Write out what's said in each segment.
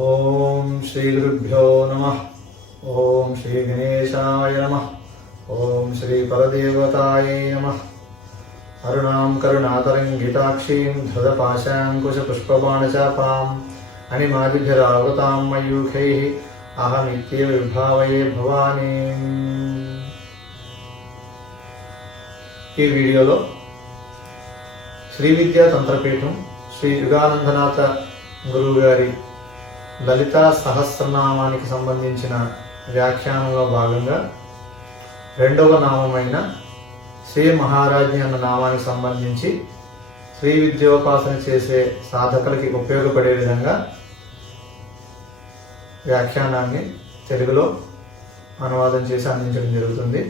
ఓం శ్రీ గురుభ్యో నమః. ఓం శ్రీ గణేశాయ నమః. ఓం శ్రీ పరదేవతాయే నమః. అరుణాం కరుణాతరంగితాక్షీం ధృతపాశాంకుశపుష్పబాణచాపాం అణిమాదిభిరావృతాం మయూఖైః అహమిత్యేవ విభావయే భవానీ. ఈ వీడియోలో శ్రీ విద్యా తంత్రపీఠం శ్రీ యుగానందనాథ గురువు గారి లలితా సహస్రనామానికి సంబంధించిన వ్యాఖ్యానంలో భాగంగా రెండవ నామమైన శ్రీ మహారాజ్ని అన్న నామానికి సంబంధించి శ్రీ విద్యోపాసన చేసే సాధకులకి ఉపయోగపడే విధంగా వ్యాఖ్యానాన్ని తెలుగులో అనువాదం చేసి అందించడం జరుగుతుంది.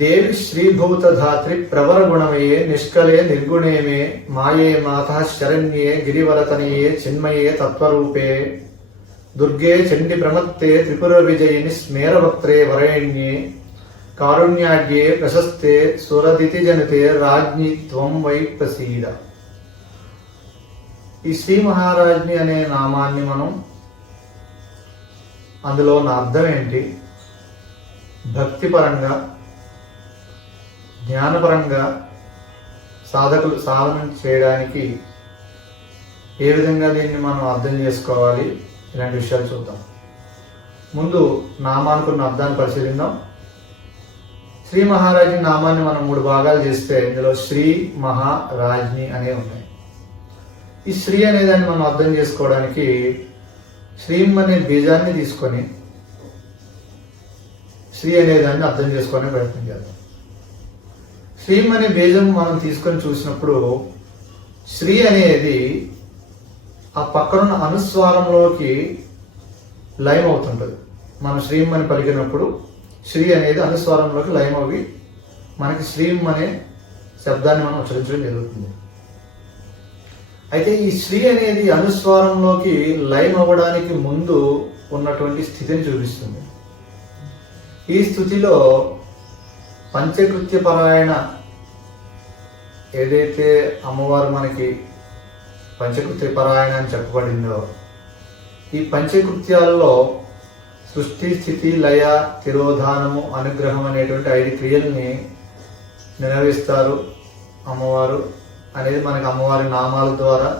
దేవి శ్రీభూతధాత్రి ప్రవర గుణమయే నిష్కలే నిర్గుణేమే మాయే మాతా శరణ్యే గిరివరతనయే చిన్మయే తత్వరూపే దుర్గే చండి ప్రమత్తే త్రిపుర విజయిని స్మేరవక్త్రే వరేణ్యే కారుణ్యాడ్యే ప్రశస్తే సురదితి జనితే రాజ్ఞి త్వం వై ప్రసీద. ఈ శ్రీ మహారాజ్ని అనే నామాన్ని మనం అందులో ఉన్న అర్థం ఏంటి, భక్తిపరంగా జ్ఞానపరంగా సాధకులు సాధన చేయడానికి ఏ విధంగా దీన్ని మనం అర్థం చేసుకోవాలి, ఇలాంటి విషయాలు చూద్దాం. ముందు నామానుకున్న అర్థాన్ని పరిశీలిద్దాం. శ్రీ మహారాజ్ని నామాన్ని మనం 3 భాగాలు చేస్తే ఇందులో శ్రీ మహారాజ్ని అనే ఉన్నాయి. ఈ శ్రీ అనేదాన్ని మనం అర్థం చేసుకోవడానికి శ్రీం అనే బీజాన్ని తీసుకొని శ్రీ అనేదాన్ని అర్థం చేసుకునే ప్రయత్నం చేద్దాం. శ్రీం అనే బీజం మనం తీసుకొని చూసినప్పుడు శ్రీ అనేది ఆ పక్కనున్న అనుస్వారంలోకి లయం అవుతుంటుంది. మనం శ్రీం అని పలికినప్పుడు శ్రీ అనేది అనుస్వారంలోకి లయం అవి మనకి శ్రీం అనే శబ్దాన్ని మనం ఉచ్చరించడం జరుగుతుంది. అయితే ఈ శ్రీ అనేది అనుస్వారంలోకి లయం అవ్వడానికి ముందు ఉన్నటువంటి స్థితిని చూపిస్తుంది. ఈ స్థితిలో పంచకృత్యపరాయణ ఏదైతే అమ్మవారు మనకి పంచకృత్యపరాయణ అని చెప్పబడిందో, ఈ పంచకృత్యాలలో సృష్టి స్థితి లయ తిరోధానము అనుగ్రహం అనేటువంటి 5 క్రియల్ని నిర్వహిస్తారు అమ్మవారు అనేది మనకి అమ్మవారి నామాల ద్వారా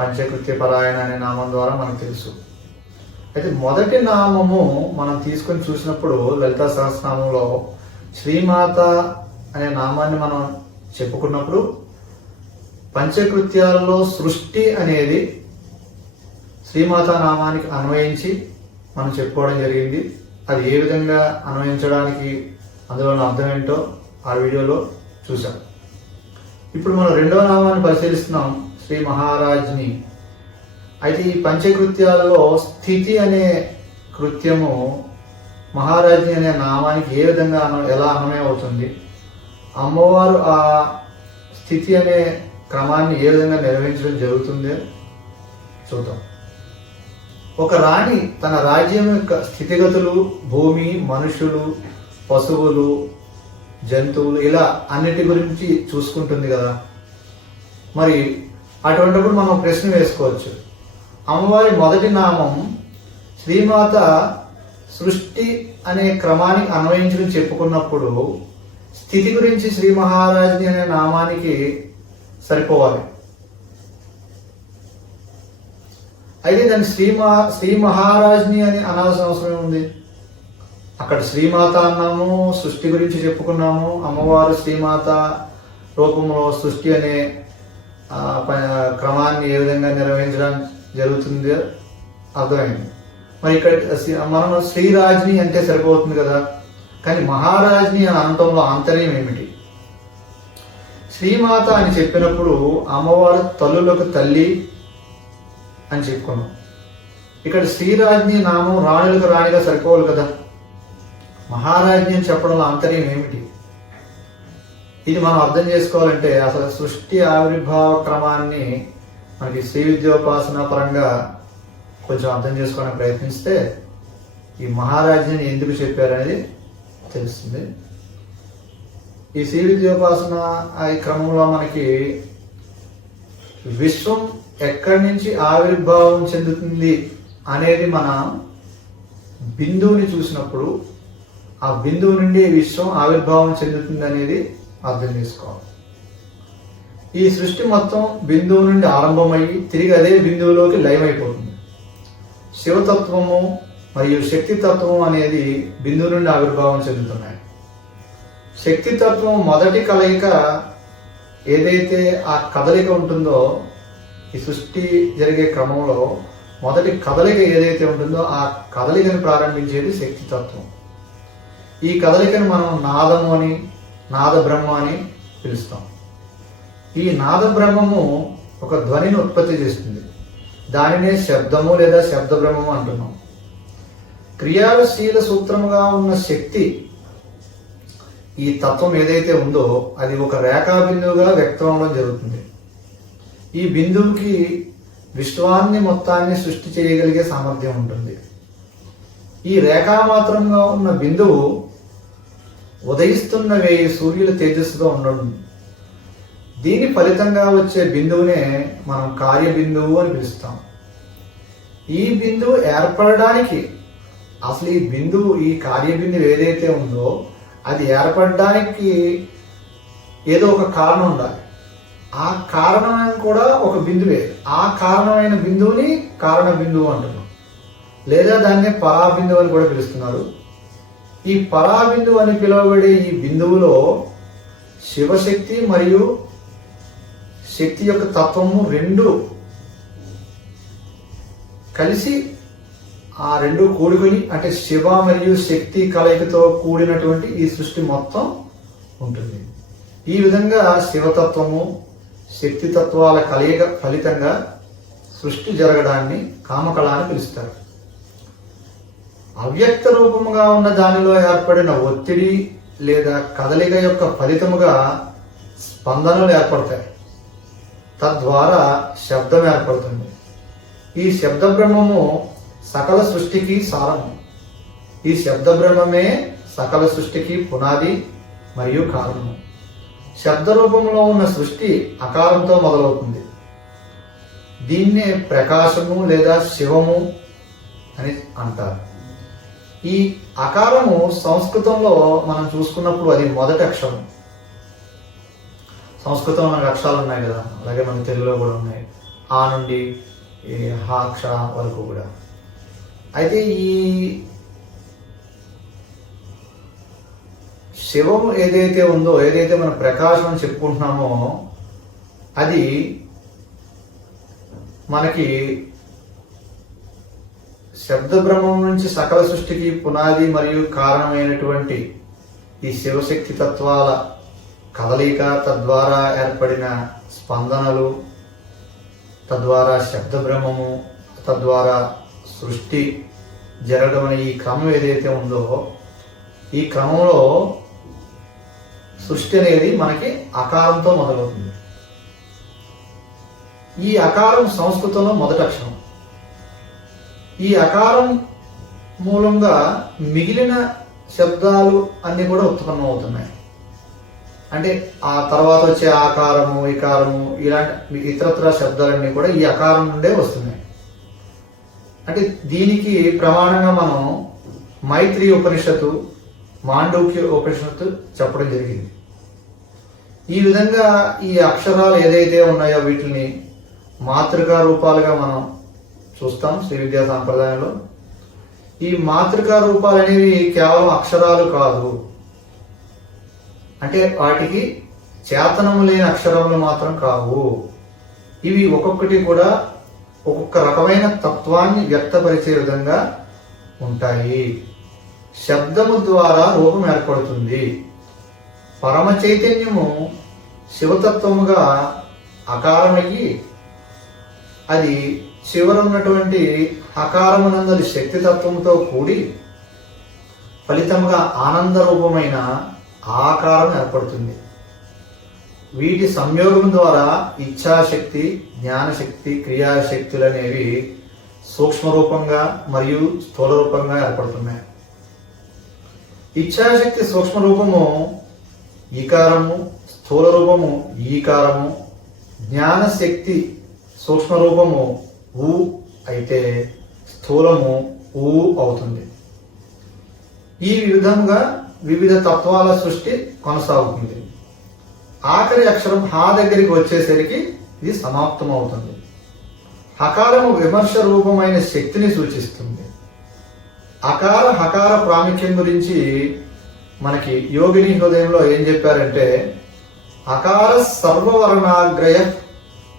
పంచకృత్యపరాయణ అనే నామం ద్వారా మనకు తెలుసు. అయితే మొదటి నామము మనం తీసుకొని చూసినప్పుడు లలితా సహస్రనామంలో శ్రీమాత అనే నామాన్ని మనం చెప్పుకున్నప్పుడు పంచకృత్యాలలో సృష్టి అనేది శ్రీమాత నామానికి అన్వయించి మనం చెప్పుకోవడం జరిగింది. అది ఏ విధంగా అన్వయించడానికి అందులో అర్థం ఏంటో ఆ వీడియోలో చూసాం. ఇప్పుడు మనం రెండవ నామాన్ని పరిశీలిస్తున్నాం, శ్రీ మహారాజ్ని. అయితే ఈ పంచకృత్యాలలో స్థితి అనే కృత్యము మహారాజ్ని అనే నామానికి ఏ విధంగా ఎలా అన్వయం అవుతుంది, అమ్మవారు ఆ స్థితి అనే క్రమాన్ని ఏ విధంగా నిర్వహించడం జరుగుతుంది చూద్దాం. ఒక రాణి తన రాజ్యం యొక్క స్థితిగతులు, భూమి, మనుషులు, పశువులు, జంతువులు ఇలా అన్నిటి గురించి చూసుకుంటుంది కదా. మరి అటువంటిప్పుడు మనం ప్రశ్న వేసుకోవచ్చు, అమ్మవారి మొదటి నామం శ్రీమాత సృష్టి అనే క్రమానికి అన్వయించడం చెప్పుకున్నప్పుడు స్థితి గురించి శ్రీ మహారాజ్ని అనే నామానికి సరిపోవాలి. అయితే దాన్ని శ్రీ మహారాజ్ని అని అనాల్సిన అవసరం ఉంది. అక్కడ శ్రీమాత అన్నాము, సృష్టి గురించి చెప్పుకున్నాము, అమ్మవారు శ్రీమాత రూపంలో సృష్టి అనే క్రమాన్ని ఏ విధంగా నిర్వహించడం జరుగుతుందో అర్థమైంది. మరి ఇక్కడ మనం శ్రీరాజ్ని అంటే సరిపోతుంది కదా. కానీ మహారాజ్ని అనే అంతంలో ఆంతర్యం ఏమిటి? శ్రీమాత అని చెప్పినప్పుడు అమ్మవారు తల్లులకు తల్లి అని చెప్పుకున్నాం. ఇక్కడ శ్రీరాజ్ని నామం రాణులకు రాణిగా సరిపోవాలి కదా. మహారాజ్ని అని చెప్పడంలో ఆంతర్యం ఏమిటి? ఇది మనం అర్థం చేసుకోవాలంటే అసలు సృష్టి ఆవిర్భావ క్రమాన్ని మనకి శ్రీ విద్యోపాసన పరంగా కొంచెం అర్థం చేసుకోవడానికి ప్రయత్నిస్తే ఈ మహారాజ్ని ఎందుకు చెప్పారనేది తెలుస్తుంది. ఈ శ్రీ విద్యోపాసన ఈ క్రమంలో మనకి విశ్వం ఎక్కడి నుంచి ఆవిర్భావం చెందుతుంది అనేది మన బిందువుని చూసినప్పుడు ఆ బిందువు నుండి విశ్వం ఆవిర్భావం చెందుతుంది అనేది అర్థం చేసుకోవాలి. ఈ సృష్టి మొత్తం బిందువు నుండి ఆరంభమయ్యి తిరిగి అదే బిందువులోకి లయమైపోతుంది. శివతత్వము మరియు శక్తితత్వం అనేది బిందువు నుండి ఆవిర్భావం చెందుతున్నాయి. శక్తితత్వం మొదటి కలయిక ఏదైతే ఆ కదలిక ఉంటుందో, ఈ సృష్టి జరిగే క్రమంలో మొదటి కదలిక ఏదైతే ఉంటుందో ఆ కదలికను ప్రారంభించేది శక్తితత్వం. ఈ కదలికను మనం నాదము అని, నాద బ్రహ్మ అని పిలుస్తాం. ఈ నాద బ్రహ్మము ఒక ధ్వనిని ఉత్పత్తి చేస్తుంది. దానినే శబ్దము లేదా శబ్ద బ్రహ్మము అంటున్నాం. క్రియాశీల సూత్రముగా ఉన్న శక్తి, ఈ తత్వం ఏదైతే ఉందో అది ఒక రేఖా బిందువుగా వ్యక్తం అవడం జరుగుతుంది. ఈ బిందువుకి విశ్వాన్ని మొత్తాన్ని సృష్టి చేయగలిగే సామర్థ్యం ఉంటుంది. ఈ రేఖామాత్రంగా ఉన్న బిందువు ఉదయిస్తున్న 1000 సూర్యుల తేజస్సుతో ఉండడం. దీని ఫలితంగా వచ్చే బిందువునే మనం కార్యబిందువు అని పిలుస్తాం. ఈ బిందువు ఏర్పడడానికి అసలు ఈ కార్యబిందువు ఏదైతే ఉందో అది ఏర్పడడానికి ఏదో ఒక కారణం ఉండాలి. ఆ కారణం కూడా ఒక బిందువే. ఆ కారణమైన బిందువుని కారణ బిందువు అంటున్నాం, లేదా దాన్నే పరాబిందువు అని కూడా పిలుస్తున్నారు. ఈ పరాబిందువు అని పిలువబడే ఈ బిందువులో శివశక్తి మరియు శక్తి యొక్క తత్వము రెండు కలిసి ఆ రెండు కూడుకొని, అంటే శివ మరియు శక్తి కలయికతో కూడినటువంటి ఈ సృష్టి మొత్తం ఉంటుంది. ఈ విధంగా శివతత్వము శక్తి తత్వాల కలయిక ఫలితంగా సృష్టి జరగడాన్ని కామకళ అని పిలుస్తారు. అవ్యక్త రూపముగా ఉన్న దానిలో ఏర్పడిన ఒత్తిడి లేదా కదలిక యొక్క ఫలితముగా స్పందనలు ఏర్పడతాయి. తద్వారా శబ్దం ఏర్పడుతుంది. ఈ శబ్ద బ్రహ్మము సకల సృష్టికి సారము. ఈ శబ్ద బ్రహ్మమే సకల సృష్టికి పునాది మరియు కారణము. శబ్ద రూపంలో ఉన్న సృష్టి అకారంతో మొదలవుతుంది. దీన్నే ప్రకాశము లేదా శివము అని అంటారు. ఈ అకారము సంస్కృతంలో మనం చూసుకున్నప్పుడు అది మొదటి అక్షరం. సంస్కృతంలో మనకు అక్షరాలు ఉన్నాయి కదా, అలాగే మన తెలుగులో కూడా ఉన్నాయి. ఆ నుండి ఈ హా అక్షర వరకు కూడా. అయితే ఈ శివము ఏదైతే ఉందో, ఏదైతే మన ప్రకాశం అని చెప్పుకుంటున్నామో, అది మనకి శబ్ద బ్రహ్మం నుంచి సకల సృష్టికి పునాది మరియు కారణమైనటువంటి ఈ శివశక్తి తత్వాల కదలిక, తద్వారా ఏర్పడిన స్పందనలు, తద్వారా శబ్ద బ్రహ్మము, తద్వారా సృష్టి జరగడం అనే ఈ క్రమం ఏదైతే ఉందో, ఈ క్రమంలో సృష్టి అనేది మనకి అకారంతో మొదలవుతుంది. ఈ అకారం సంస్కృతంలో మొదటి అక్షరం. ఈ అకారం మూలంగా మిగిలిన శబ్దాలు అన్ని కూడా ఉత్పన్నం అవుతున్నాయి. అంటే ఆ తర్వాత వచ్చే ఆకారము, ఇకారము, ఇలాంటి ఇతరత్ర శబ్దాలన్నీ కూడా ఈ అకారం నుండే వస్తున్నాయి. అంటే దీనికి ప్రమాణంగా మనం మైత్రి ఉపనిషత్తు, మాండూక్య ఉపనిషత్తు చెప్పడం జరిగింది. ఈ విధంగా ఈ అక్షరాలు ఏదైతే ఉన్నాయో వీటిని మాతృకా రూపాలుగా మనం చూస్తాం శ్రీ విద్యా సాంప్రదాయంలో. ఈ మాతృకా రూపాలు అనేవి కేవలం అక్షరాలు కాదు, అంటే వాటికి చేతనము లేని అక్షరములు మాత్రం కావు. ఇవి ఒక్కొక్కటి కూడా ఒక్కొక్క రకమైన తత్వాన్ని వ్యక్తపరిచే విధంగా ఉంటాయి. శబ్దము ద్వారా రూపం ఏర్పడుతుంది. పరమ చైతన్యము శివతత్వముగా అకారమయ్యి అది చివరున్నటువంటి అకారమునందలి శక్తి తత్వంతో కూడి ఫలితముగా ఆనంద రూపమైన ఆకారం ఏర్పడుతుంది. వీటి సంయోగం ద్వారా ఇచ్ఛాశక్తి, జ్ఞానశక్తి, క్రియాశక్తులు అనేవి సూక్ష్మ రూపంగా మరియు స్థూల రూపంగా ఏర్పడుతున్నాయి. ఇచ్ఛాశక్తి సూక్ష్మ రూపము ఈకారము, స్థూల రూపము ఈకారము, జ్ఞానశక్తి సూక్ష్మ రూపము ఊ అయితే స్థూలము ఊ అవుతుంది. ఈ విధంగా వివిధ తత్వాల సృష్టి కొనసాగుతుంది. ఆఖరి అక్షరం హా దగ్గరికి వచ్చేసరికి ఇది సమాప్తం అవుతుంది. హకారము విమర్శ రూపమైన శక్తిని సూచిస్తుంది. అకార హకార ప్రాముఖ్యం గురించి మనకి యోగిని హృదయంలో ఏం చెప్పారంటే, అకార సర్వవర్ణాగ్రయ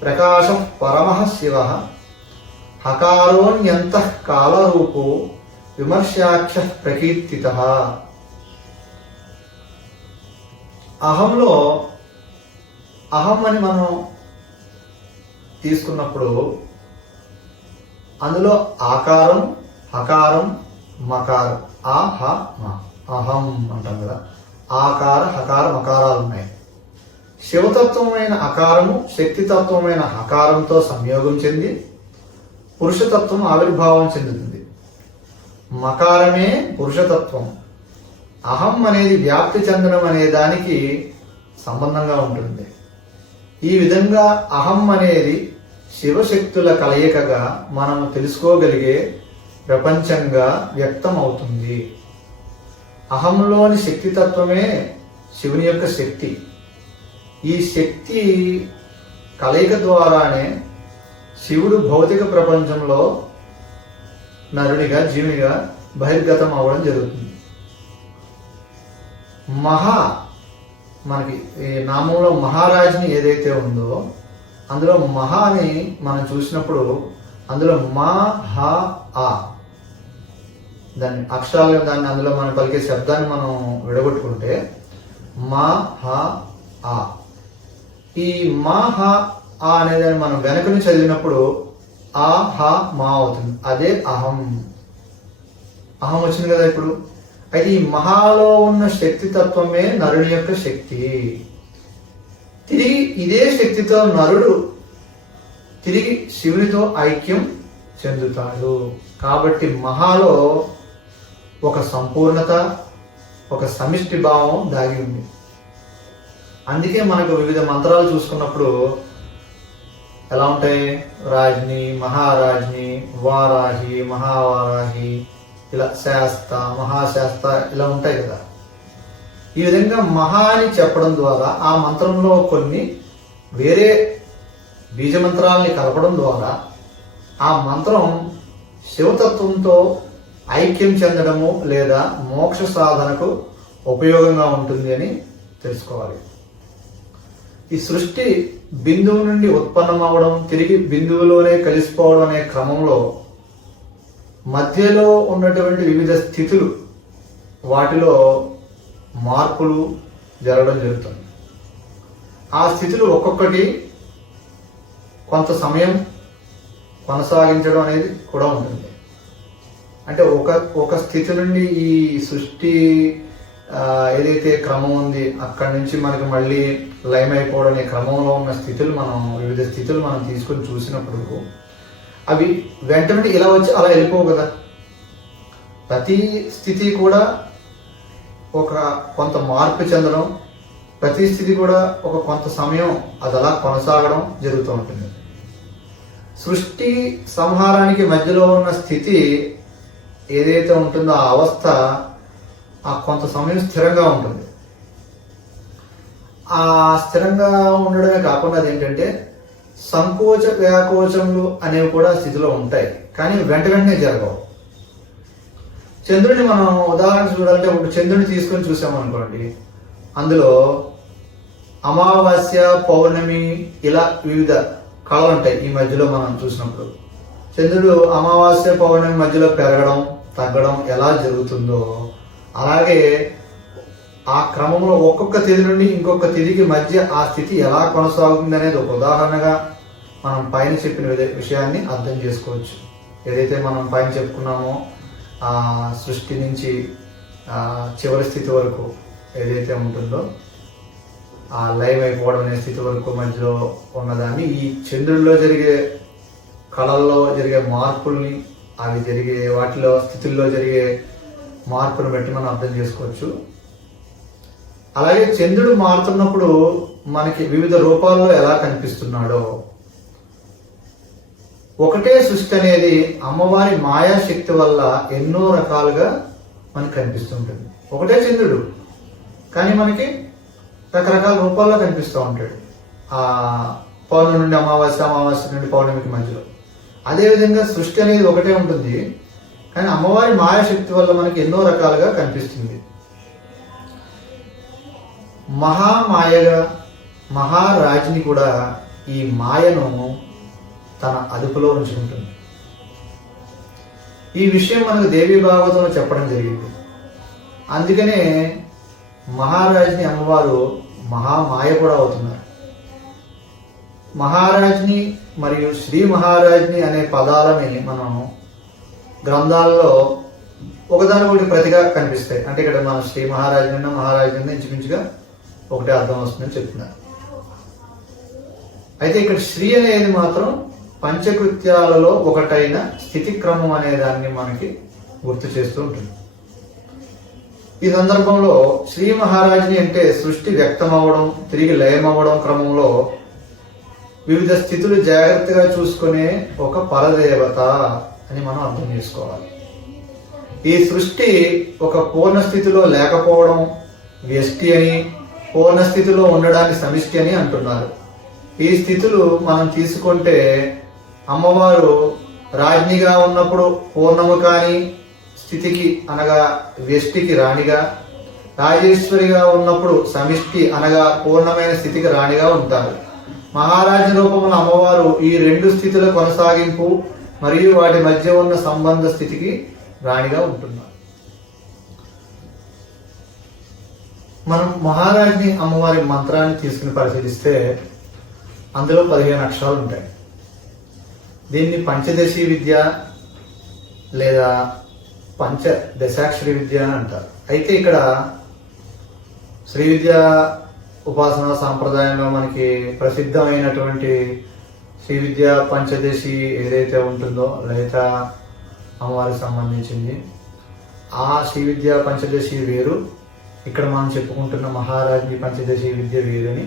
ప్రకాశ పరమః శివ హకారోన్యంత కాలరూపో విమర్శాక్ష ప్రకీర్తిత. అహంలో అహం అని మనం తీసుకున్నప్పుడు అందులో ఆకారం, హకారం, మకారం, ఆ హ మ అహం అంటాం కదా. ఆకార హకార మకారాలు ఉన్నాయి. శివతత్వమైన అకారము శక్తితత్వమైన హకారంతో సంయోగం చెంది పురుషతత్వం ఆవిర్భావం చెందుతుంది. మకారమే పురుషతత్వం. అహం అనేది వ్యాప్తి చెందడం అనే దానికి సంబంధంగా ఉంటుంది. ఈ విధంగా అహం అనేది శివశక్తుల కలయికగా మనం తెలుసుకోగలిగే ప్రపంచంగా వ్యక్తం అవుతుంది. అహంలోని శక్తితత్వమే శివుని యొక్క శక్తి. ఈ శక్తి కలయిక ద్వారానే శివుడు భౌతిక ప్రపంచంలో నరుడిగా జీవునిగా బహిర్గతం అవ్వడం జరుగుతుంది. మనకి ఈ నామంలో మహారాజ్ని ఏదైతే ఉందో అందులో మహాని మనం చూసినప్పుడు అందులో మా హ ఆ దాన్ని అక్షరాలు దాన్ని అందులో మనం పలికే శబ్దాన్ని మనం విడగొట్టుకుంటే మా హ ఆ. ఈ మా హ ఆ అనేదాన్ని మనం వెనక నుంచి చదివినప్పుడు ఆ హ మా అవుతుంది. అదే అహం. అహం వచ్చింది కదా ఇప్పుడు. అయితే ఈ మహాలో ఉన్న శక్తి తత్వమే నరుని యొక్క శక్తి. తిరిగి ఇదే శక్తితో నరుడు తిరిగి శివునితో ఐక్యం చెందుతాడు. కాబట్టి మహాలో ఒక సంపూర్ణత, ఒక సమిష్టి భావం దాగి ఉంది. అందుకే మనకు వివిధ మంత్రాలు చూసుకున్నప్పుడు ఎలా ఉంటాయి? రాజ్ని, మహారాజ్ని, వారాహి, మహావారాహి, ఇలా శాస్త, మహాశాస్త ఇలా ఉంటాయి కదా. ఈ విధంగా మహా అని చెప్పడం ద్వారా ఆ మంత్రంలో కొన్ని వేరే బీజమంత్రాలని కలపడం ద్వారా ఆ మంత్రం శివతత్వంతో ఐక్యం చెందడము లేదా మోక్ష సాధనకు ఉపయోగంగా ఉంటుంది అని తెలుసుకోవాలి. ఈ సృష్టి బిందువు నుండి ఉత్పన్నమవడం తిరిగి బిందువులోనే కలిసిపోవడం అనే క్రమంలో మధ్యలో ఉన్నటువంటి వివిధ స్థితులు, వాటిలో మార్పులు జరగడం జరుగుతుంది. ఆ స్థితులు ఒక్కొక్కటి కొంత సమయం కొనసాగించడం అనేది కూడా ఉంటుంది. అంటే ఒక స్థితి నుండి ఈ సృష్టి ఏదైతే క్రమం ఉంది అక్కడి నుంచి మనకి మళ్ళీ లయం అయిపోవడం అనే క్రమంలో ఉన్న స్థితులు వివిధ స్థితులు మనం తీసుకొని చూసినప్పుడు అవి వెంటనే ఇలా వచ్చి అలా వెళ్ళిపోవు కదా. ప్రతి స్థితి కూడా కొంత మార్పు చెందడం, ప్రతి స్థితి కూడా కొంత సమయం అది అలా కొనసాగడం జరుగుతూ ఉంటుంది. సృష్టి సంహారానికి మధ్యలో ఉన్న స్థితి ఏదైతే ఉంటుందో ఆ అవస్థ కొంత సమయం స్థిరంగా ఉంటుంది. ఆ స్థిరంగా ఉండడమే కాకుండా అదేంటంటే సంకోచ వ్యాకోచములు అనేవి కూడా స్థితిలో ఉంటాయి, కానీ వెంటనే జరగవు. చంద్రుడిని మనం ఉదాహరణ చూడాలంటే ఒక చంద్రుడిని తీసుకొని చూసామనుకోండి, అందులో అమావాస్య, పౌర్ణమి ఇలా వివిధ కళలు ఉంటాయి. ఈ మధ్యలో మనం చూసినప్పుడు చంద్రుడు అమావాస్య పౌర్ణమి మధ్యలో పెరగడం తగ్గడం ఎలా జరుగుతుందో అలాగే ఆ క్రమంలో ఒక్కొక్క తిథి నుండి ఇంకొక తిథికి మధ్య ఆ స్థితి ఎలా కొనసాగుతుంది అనేది ఒక ఉదాహరణగా మనం పైన చెప్పిన విషయాన్ని అర్థం చేసుకోవచ్చు. ఏదైతే మనం పైన చెప్పుకున్నామో ఆ సృష్టి నుంచి చివరి స్థితి వరకు ఏదైతే ఉంటుందో ఆ లైవ్ అయిపోవడం అనే స్థితి వరకు మధ్యలో ఉన్నదాన్ని ఈ చంద్రుడిలో జరిగే కళల్లో జరిగే మార్పుల్ని, అవి జరిగే వాటిలో స్థితుల్లో జరిగే మార్పును బట్టి మనం అర్థం చేసుకోవచ్చు. అలాగే చంద్రుడు మారుతున్నప్పుడు మనకి వివిధ రూపాల్లో ఎలా కనిపిస్తున్నాడో ఒకటే సృష్టి అనేది అమ్మవారి మాయాశక్తి వల్ల ఎన్నో రకాలుగా మనకు కనిపిస్తుంటుంది. ఒకటే చంద్రుడు కానీ మనకి రకరకాల రూపాల్లో కనిపిస్తూ ఉంటాడు ఆ పౌర్ణమి నుండి అమావాస్య, అమావాస్య నుండి పౌర్ణమికి మధ్యలో. అదేవిధంగా సృష్టి అనేది ఒకటే ఉంటుంది కానీ అమ్మవారి మాయాశక్తి వల్ల మనకి ఎన్నో రకాలుగా కనిపిస్తుంది. మహామాయగా మహారాజ్ని కూడా ఈ మాయను తన అదుపులో ఉంచుకుంటుంది. ఈ విషయం మనకు దేవి భాగవతంలో చెప్పడం జరిగింది. అందుకనే మహారాజ్ని అమ్మవారు మహామాయ కూడా అవుతున్నారు. మహారాజ్ని మరియు శ్రీ మహారాజ్ని అనే పదాలని మనం గ్రంథాల్లో ఒకదానికొకటి ప్రతిగా కనిపిస్తాయి. అంటే ఇక్కడ మనం శ్రీ మహారాజ్ని మహారాజ్ని ఇంచుమించుగా ఒకటే అర్థం వస్తుందని చెప్తున్నారు. అయితే ఇక్కడ శ్రీ అనేది మాత్రం పంచకృత్యాలలో ఒకటైన స్థితి క్రమం అనే దాన్ని మనకి గుర్తు చేస్తూ ఉంటుంది. ఈ సందర్భంలో శ్రీ మహారాజ్ని అంటే సృష్టి వ్యక్తమవ్వడం తిరిగి లయమవ్వడం క్రమంలో వివిధ స్థితులు జాగ్రత్తగా చూసుకునే ఒక పరదేవత అని మనం అర్థం చేసుకోవాలి. ఈ సృష్టి ఒక పూర్ణ స్థితిలో లేకపోవడం వ్యష్టి అని, పూర్ణ స్థితిలో ఉండడాన్ని సమిష్టి అని అంటున్నారు. ఈ స్థితులు మనం తీసుకుంటే అమ్మవారు రాజ్ఞిగా ఉన్నప్పుడు పూర్ణము కాని స్థితికి అనగా వ్యష్టికి రాణిగా, రాజేశ్వరిగా ఉన్నప్పుడు సమిష్టి అనగా పూర్ణమైన స్థితికి రాణిగా ఉంటారు. మహారాజ రూపంలో అమ్మవారు ఈ రెండు స్థితుల కొనసాగింపు మరియు వాటి మధ్య ఉన్న సంబంధ స్థితికి రాణిగా ఉంటున్నారు. మనం మహారాజ్ని అమ్మవారి మంత్రాన్ని తీసుకుని పరిశీలిస్తే అందులో 15 అక్షరాలు ఉంటాయి. దీన్ని పంచదశి విద్య లేదా పంచదశాక్షరి విద్య అని అంటారు. అయితే ఇక్కడ శ్రీ విద్య ఉపాసన సాంప్రదాయంలో మనకి ప్రసిద్ధమైనటువంటి శ్రీ విద్య పంచదశి ఏదైతే ఉంటుందో లలిత అమ్మవారికి సంబంధించింది, ఆ శ్రీ విద్య పంచదశి వేరు, ఇక్కడ మనం చెప్పుకుంటున్న మహారాజ్ని పంచదశి విద్య వేరుని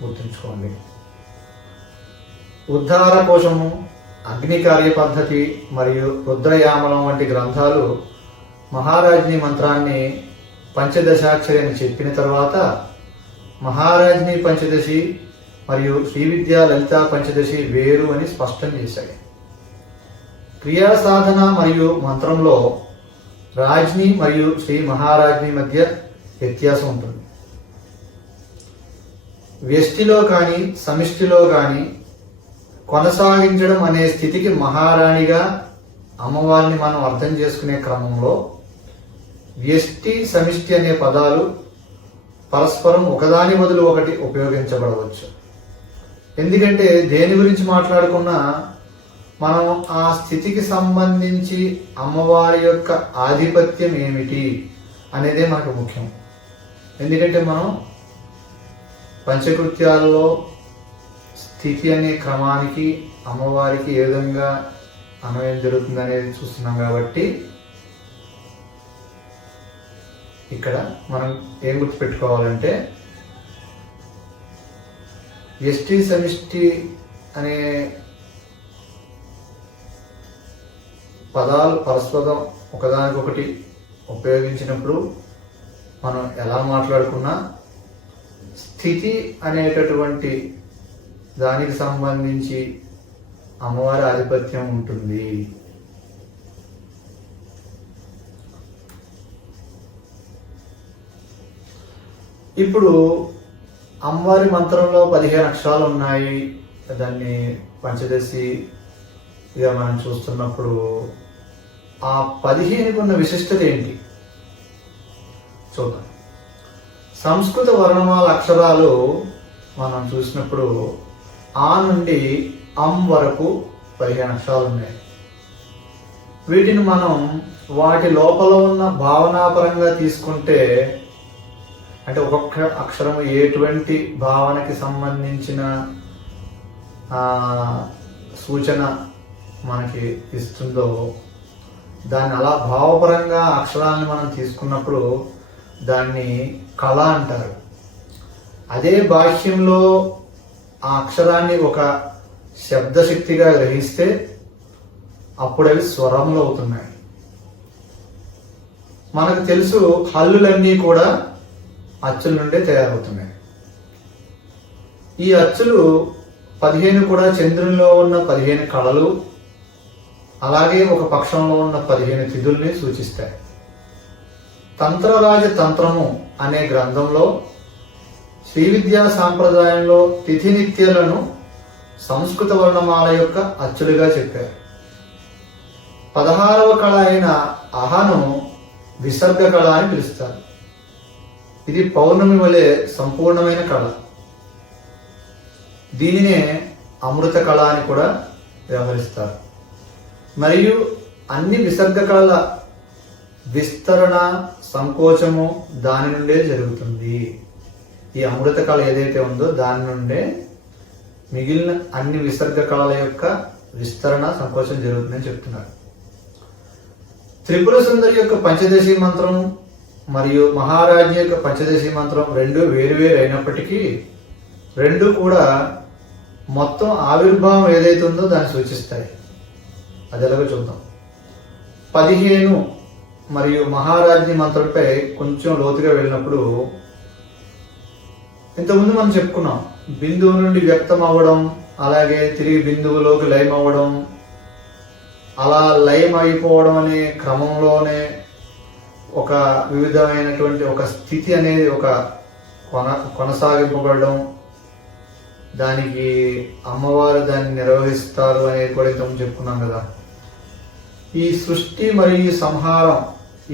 గుర్తుంచుకోండి. ఉద్ధార కోశము, అగ్ని కార్య పద్ధతి మరియు రుద్రయామలం వంటి గ్రంథాలు మహారాజ్ని మంత్రాన్ని పంచదశాక్షరి అని చెప్పిన తర్వాత మహారాజ్ని పంచదశి మరియు శ్రీ విద్యా లలిత పంచదశి వేరు అని స్పష్టం చేశాయి. క్రియా సాధన మరియు మంత్రంలో రాజ్ని మరియు శ్రీ మహారాజ్ని మధ్య వ్యత్యాసం ఉంటుంది. వ్యష్టిలో కానీ సమిష్టిలో కానీ కొనసాగించడం అనే స్థితికి మహారాణిగా అమ్మవారిని మనం అర్థం చేసుకునే క్రమంలో వ్యష్టి సమిష్టి అనే పదాలు పరస్పరం ఒకదాని బదులు ఒకటి ఉపయోగించబడవచ్చు. ఎందుకంటే దేని గురించి మాట్లాడుకున్నా మనం ఆ స్థితికి సంబంధించి అమ్మవారి యొక్క ఆధిపత్యం ఏమిటి అనేదే మనకు ముఖ్యం. ఎందుకంటే మనం పంచకృత్యాలలో స్థితి అనే క్రమానికి అమ్మవారికి ఏ విధంగా అన్వయం జరుగుతుంది అనేది చూస్తున్నాం. కాబట్టి ఇక్కడ మనం ఏం గుర్తుపెట్టుకోవాలంటే వ్యష్టి సమిష్టి అనే పదాలు పరస్పరం ఒకదానికొకటి ఉపయోగించినప్పుడు మనం ఎలా మాట్లాడుకున్నా స్థితి అనేటటువంటి దానికి సంబంధించి అమ్మవారి ఆధిపత్యం ఉంటుంది. ఇప్పుడు అమ్మవారి మంత్రంలో 15 అక్షరాలు ఉన్నాయి. దాన్ని పంచదశిగా మనం చూస్తున్నప్పుడు ఆ 15కి ఉన్న విశిష్టత ఏంటి చూద్దాం. సంస్కృత వర్ణమాల అక్షరాలు మనం చూసినప్పుడు ఆ నుండి అం వరకు 15 అక్షరాలు ఉన్నాయి. వీటిని మనం వాటి లోపల ఉన్న భావనాపరంగా తీసుకుంటే అంటే ఒక్కొక్క అక్షరము ఎటువంటి భావనకి సంబంధించిన సూచన మనకి ఇస్తుందో దాన్ని అలా భావపరంగా అక్షరాలను మనం తీసుకున్నప్పుడు దాన్ని కళ అంటారు. అదే భాష్యంలో ఆ అక్షరాన్ని ఒక శబ్దశక్తిగా గ్రహిస్తే అప్పుడు అవి స్వరములు అవుతున్నాయి. మనకు తెలుసు హల్లులన్నీ కూడా అచ్చుల నుండే తయారవుతున్నాయి. ఈ అచ్చులు 15 కూడా చంద్రునిలో ఉన్న 15 కళలు, అలాగే ఒక పక్షంలో ఉన్న 15 తిథుల్ని సూచిస్తాయి. తంత్రరాజ తంత్రము అనే గ్రంథంలో శ్రీ విద్యా సాంప్రదాయంలో తిథి నిత్యలను సంస్కృత వర్ణమాల యొక్క అచ్చులుగా చెప్పారు. 16వ కళ అయిన అహను విసర్గ కళ అని పిలుస్తారు. ఇది పౌర్ణమి వలె సంపూర్ణమైన కళ. దీనినే అమృత కళ అని కూడా వ్యవహరిస్తారు. మరియు అన్ని విసర్గ కళల విస్తరణ, సంకోచము దాని నుండే జరుగుతుంది. ఈ అమృత కళ ఏదైతే ఉందో దాని నుండే మిగిలిన అన్ని విసర్గ కళల యొక్క విస్తరణ, సంకోచం జరుగుతుందని చెప్తున్నారు. త్రిపుర సుందరి యొక్క పంచదశి మంత్రం మరియు మహారాజ్ఞి యొక్క పంచదశి మంత్రం రెండు వేరువేరు అయినప్పటికీ రెండు కూడా మొత్తం ఆవిర్భావం ఏదైతే ఉందో దాన్ని సూచిస్తాయి. అది ఎలాగో చూద్దాం. 15 మరియు మహారాజ్ఞి మంత్రంపై కొంచెం లోతుగా వెళ్ళినప్పుడు ఇంతకుముందు మనం చెప్పుకున్నాం, బిందువు నుండి వ్యక్తం అవ్వడం, అలాగే తిరిగి బిందువులోకి లయం అవ్వడం, అలా లయం అయిపోవడం అనే క్రమంలోనే ఒక వివిధమైనటువంటి ఒక స్థితి అనేది ఒక కొనసాగింపబడడం, దానికి అమ్మవారు దాన్ని నిర్వహిస్తారు అనేది కూడా ఇంతకుముందు చెప్పుకున్నాం కదా. ఈ సృష్టి మరియు సంహారం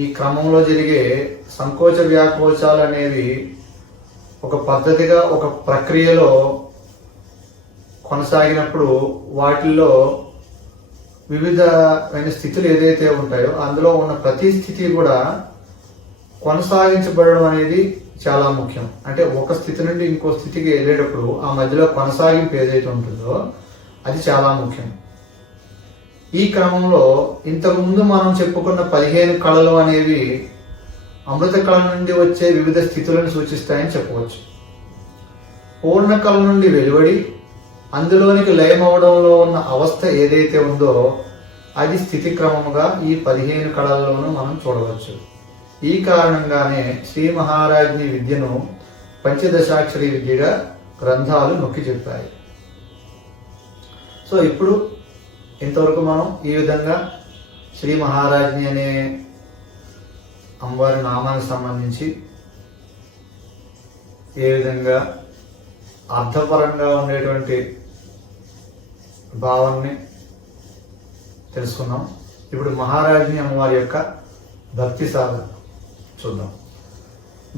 ఈ క్రమంలో జరిగే సంకోచ వ్యాకోచాలు అనేవి ఒక పద్ధతిగా ఒక ప్రక్రియలో కొనసాగినప్పుడు వాటిల్లో వివిధమైన స్థితులు ఏదైతే ఉంటాయో అందులో ఉన్న ప్రతి స్థితి కూడా కొనసాగించబడడం అనేది చాలా ముఖ్యం. అంటే ఒక స్థితి నుండి ఇంకో స్థితికి వెళ్ళేటప్పుడు ఆ మధ్యలో కొనసాగింపు ఏదైతే ఉంటుందో అది చాలా ముఖ్యం. ఈ క్రమంలో ఇంతకుముందు మనం చెప్పుకున్న 15 కళలు అనేవి అమృత కళ నుండి వచ్చే వివిధ స్థితులను సూచిస్తాయని చెప్పవచ్చు. పూర్ణ కళ నుండి వెలువడి అందులోనికి లయం అవడంలో ఉన్న అవస్థ ఏదైతే ఉందో అది స్థితి క్రమముగా ఈ 15 కళల్లోనూ మనం చూడవచ్చు. ఈ కారణంగానే శ్రీ మహారాజ్ఞి విద్యను పంచదశాక్షరి విద్యగా గ్రంథాలు నొక్కి చెప్పాయి. సో ఇప్పుడు ఇంతవరకు మనం ఈ విధంగా శ్రీ మహారాజ్ఞి అనే అమ్మవారి నామానికి సంబంధించి ఏ విధంగా అర్థపరంగా ఉండేటువంటి భావాన్ని తెలుసుకున్నాం. ఇప్పుడు మహారాజ్ఞి అమ్మవారి యొక్క భక్తి సాధన చూద్దాం.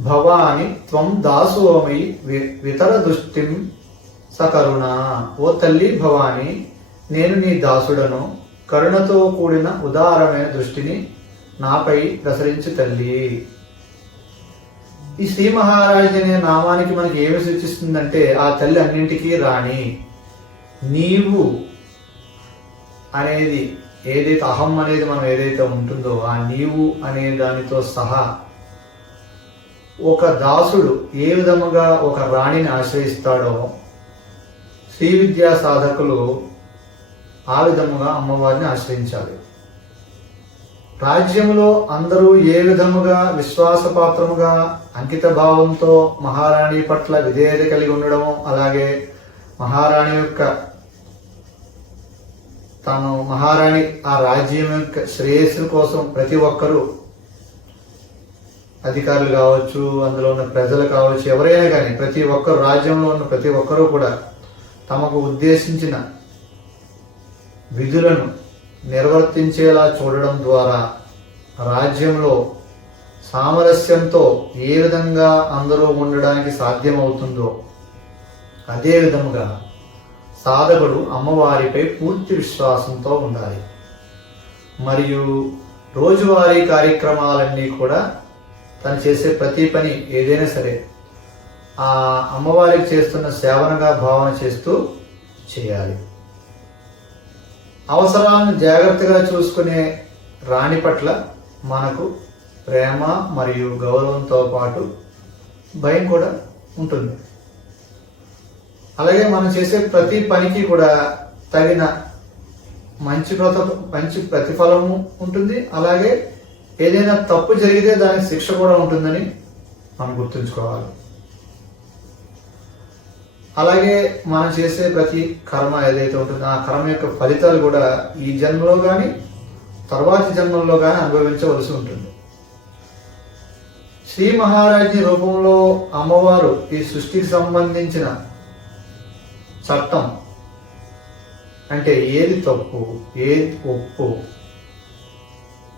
భవాని త్వం దాసోమై వితర దృష్టిం సకరుణ. ఓ తల్లి భవాని, నేను నీ దాసుడను, కరుణతో కూడిన ఉదారమైన దృష్టిని నాపై ప్రసరించు తల్లి. ఈ శ్రీ మహారాజ్ అనే నామానికి మనకి ఏమి సూచిస్తుందంటే ఆ తల్లి అన్నింటికీ రాణి. నీవు అనేది ఏదైతే అహం అనేది మనం ఏదైతే ఉంటుందో ఆ నీవు అనే దానితో సహా ఒక దాసుడు ఏ విధముగా ఒక రాణిని ఆశ్రయిస్తాడో శ్రీ విద్యా సాధకులు ఆ విధముగా అమ్మవారిని ఆశ్రయించాలి. రాజ్యములో అందరూ ఏ విధముగా విశ్వాసపాత్రముగా అంకిత భావంతో మహారాణి పట్ల విధేయత కలిగి ఉండడం, అలాగే మహారాణి యొక్క తాను మహారాణి ఆ రాజ్యం యొక్క శ్రేయస్సు కోసం ప్రతి ఒక్కరూ అధికారులు కావచ్చు, అందులో ఉన్న ప్రజలు కావచ్చు, ఎవరైనా కానీ ప్రతి ఒక్కరు రాజ్యంలో ఉన్న ప్రతి ఒక్కరూ కూడా తమకు ఉద్దేశించిన విధులను నిర్వర్తించేలా చూడడం ద్వారా రాజ్యంలో సామరస్యంతో ఏ విధంగా అందరూ ఉండడానికి సాధ్యమవుతుందో అదే విధముగా సాధకుడు అమ్మవారిపై పూర్తి విశ్వాసంతో ఉండాలి. మరియు రోజువారీ కార్యక్రమాలన్నీ కూడా తను చేసే ప్రతి పని ఏదైనా సరే ఆ అమ్మవారికి చేస్తున్న సేవనగా భావన చేస్తూ చేయాలి. అవసరాలను జాగ్రత్తగా చూసుకునే రాణి పట్ల మనకు ప్రేమ మరియు గౌరవంతో పాటు భయం కూడా ఉంటుంది. అలాగే మనం చేసే ప్రతి పనికి కూడా తగిన మంచి ప్రతిఫలము ఉంటుంది. అలాగే ఏదైనా తప్పు జరిగితే దానికి శిక్ష కూడా ఉంటుందని మనం గుర్తుంచుకోవాలి. అలాగే మనం చేసే ప్రతి కర్మ ఏదైతే ఉంటుందో ఆ కర్మ యొక్క ఫలితాలు కూడా ఈ జన్మలో కానీ తర్వాతి జన్మల్లో కానీ అనుభవించవలసి ఉంటుంది. శ్రీ మహారాజ్ఞి రూపంలో అమ్మవారు ఈ సృష్టికి సంబంధించిన చట్టం అంటే ఏది తప్పు, ఏది ఒప్పు,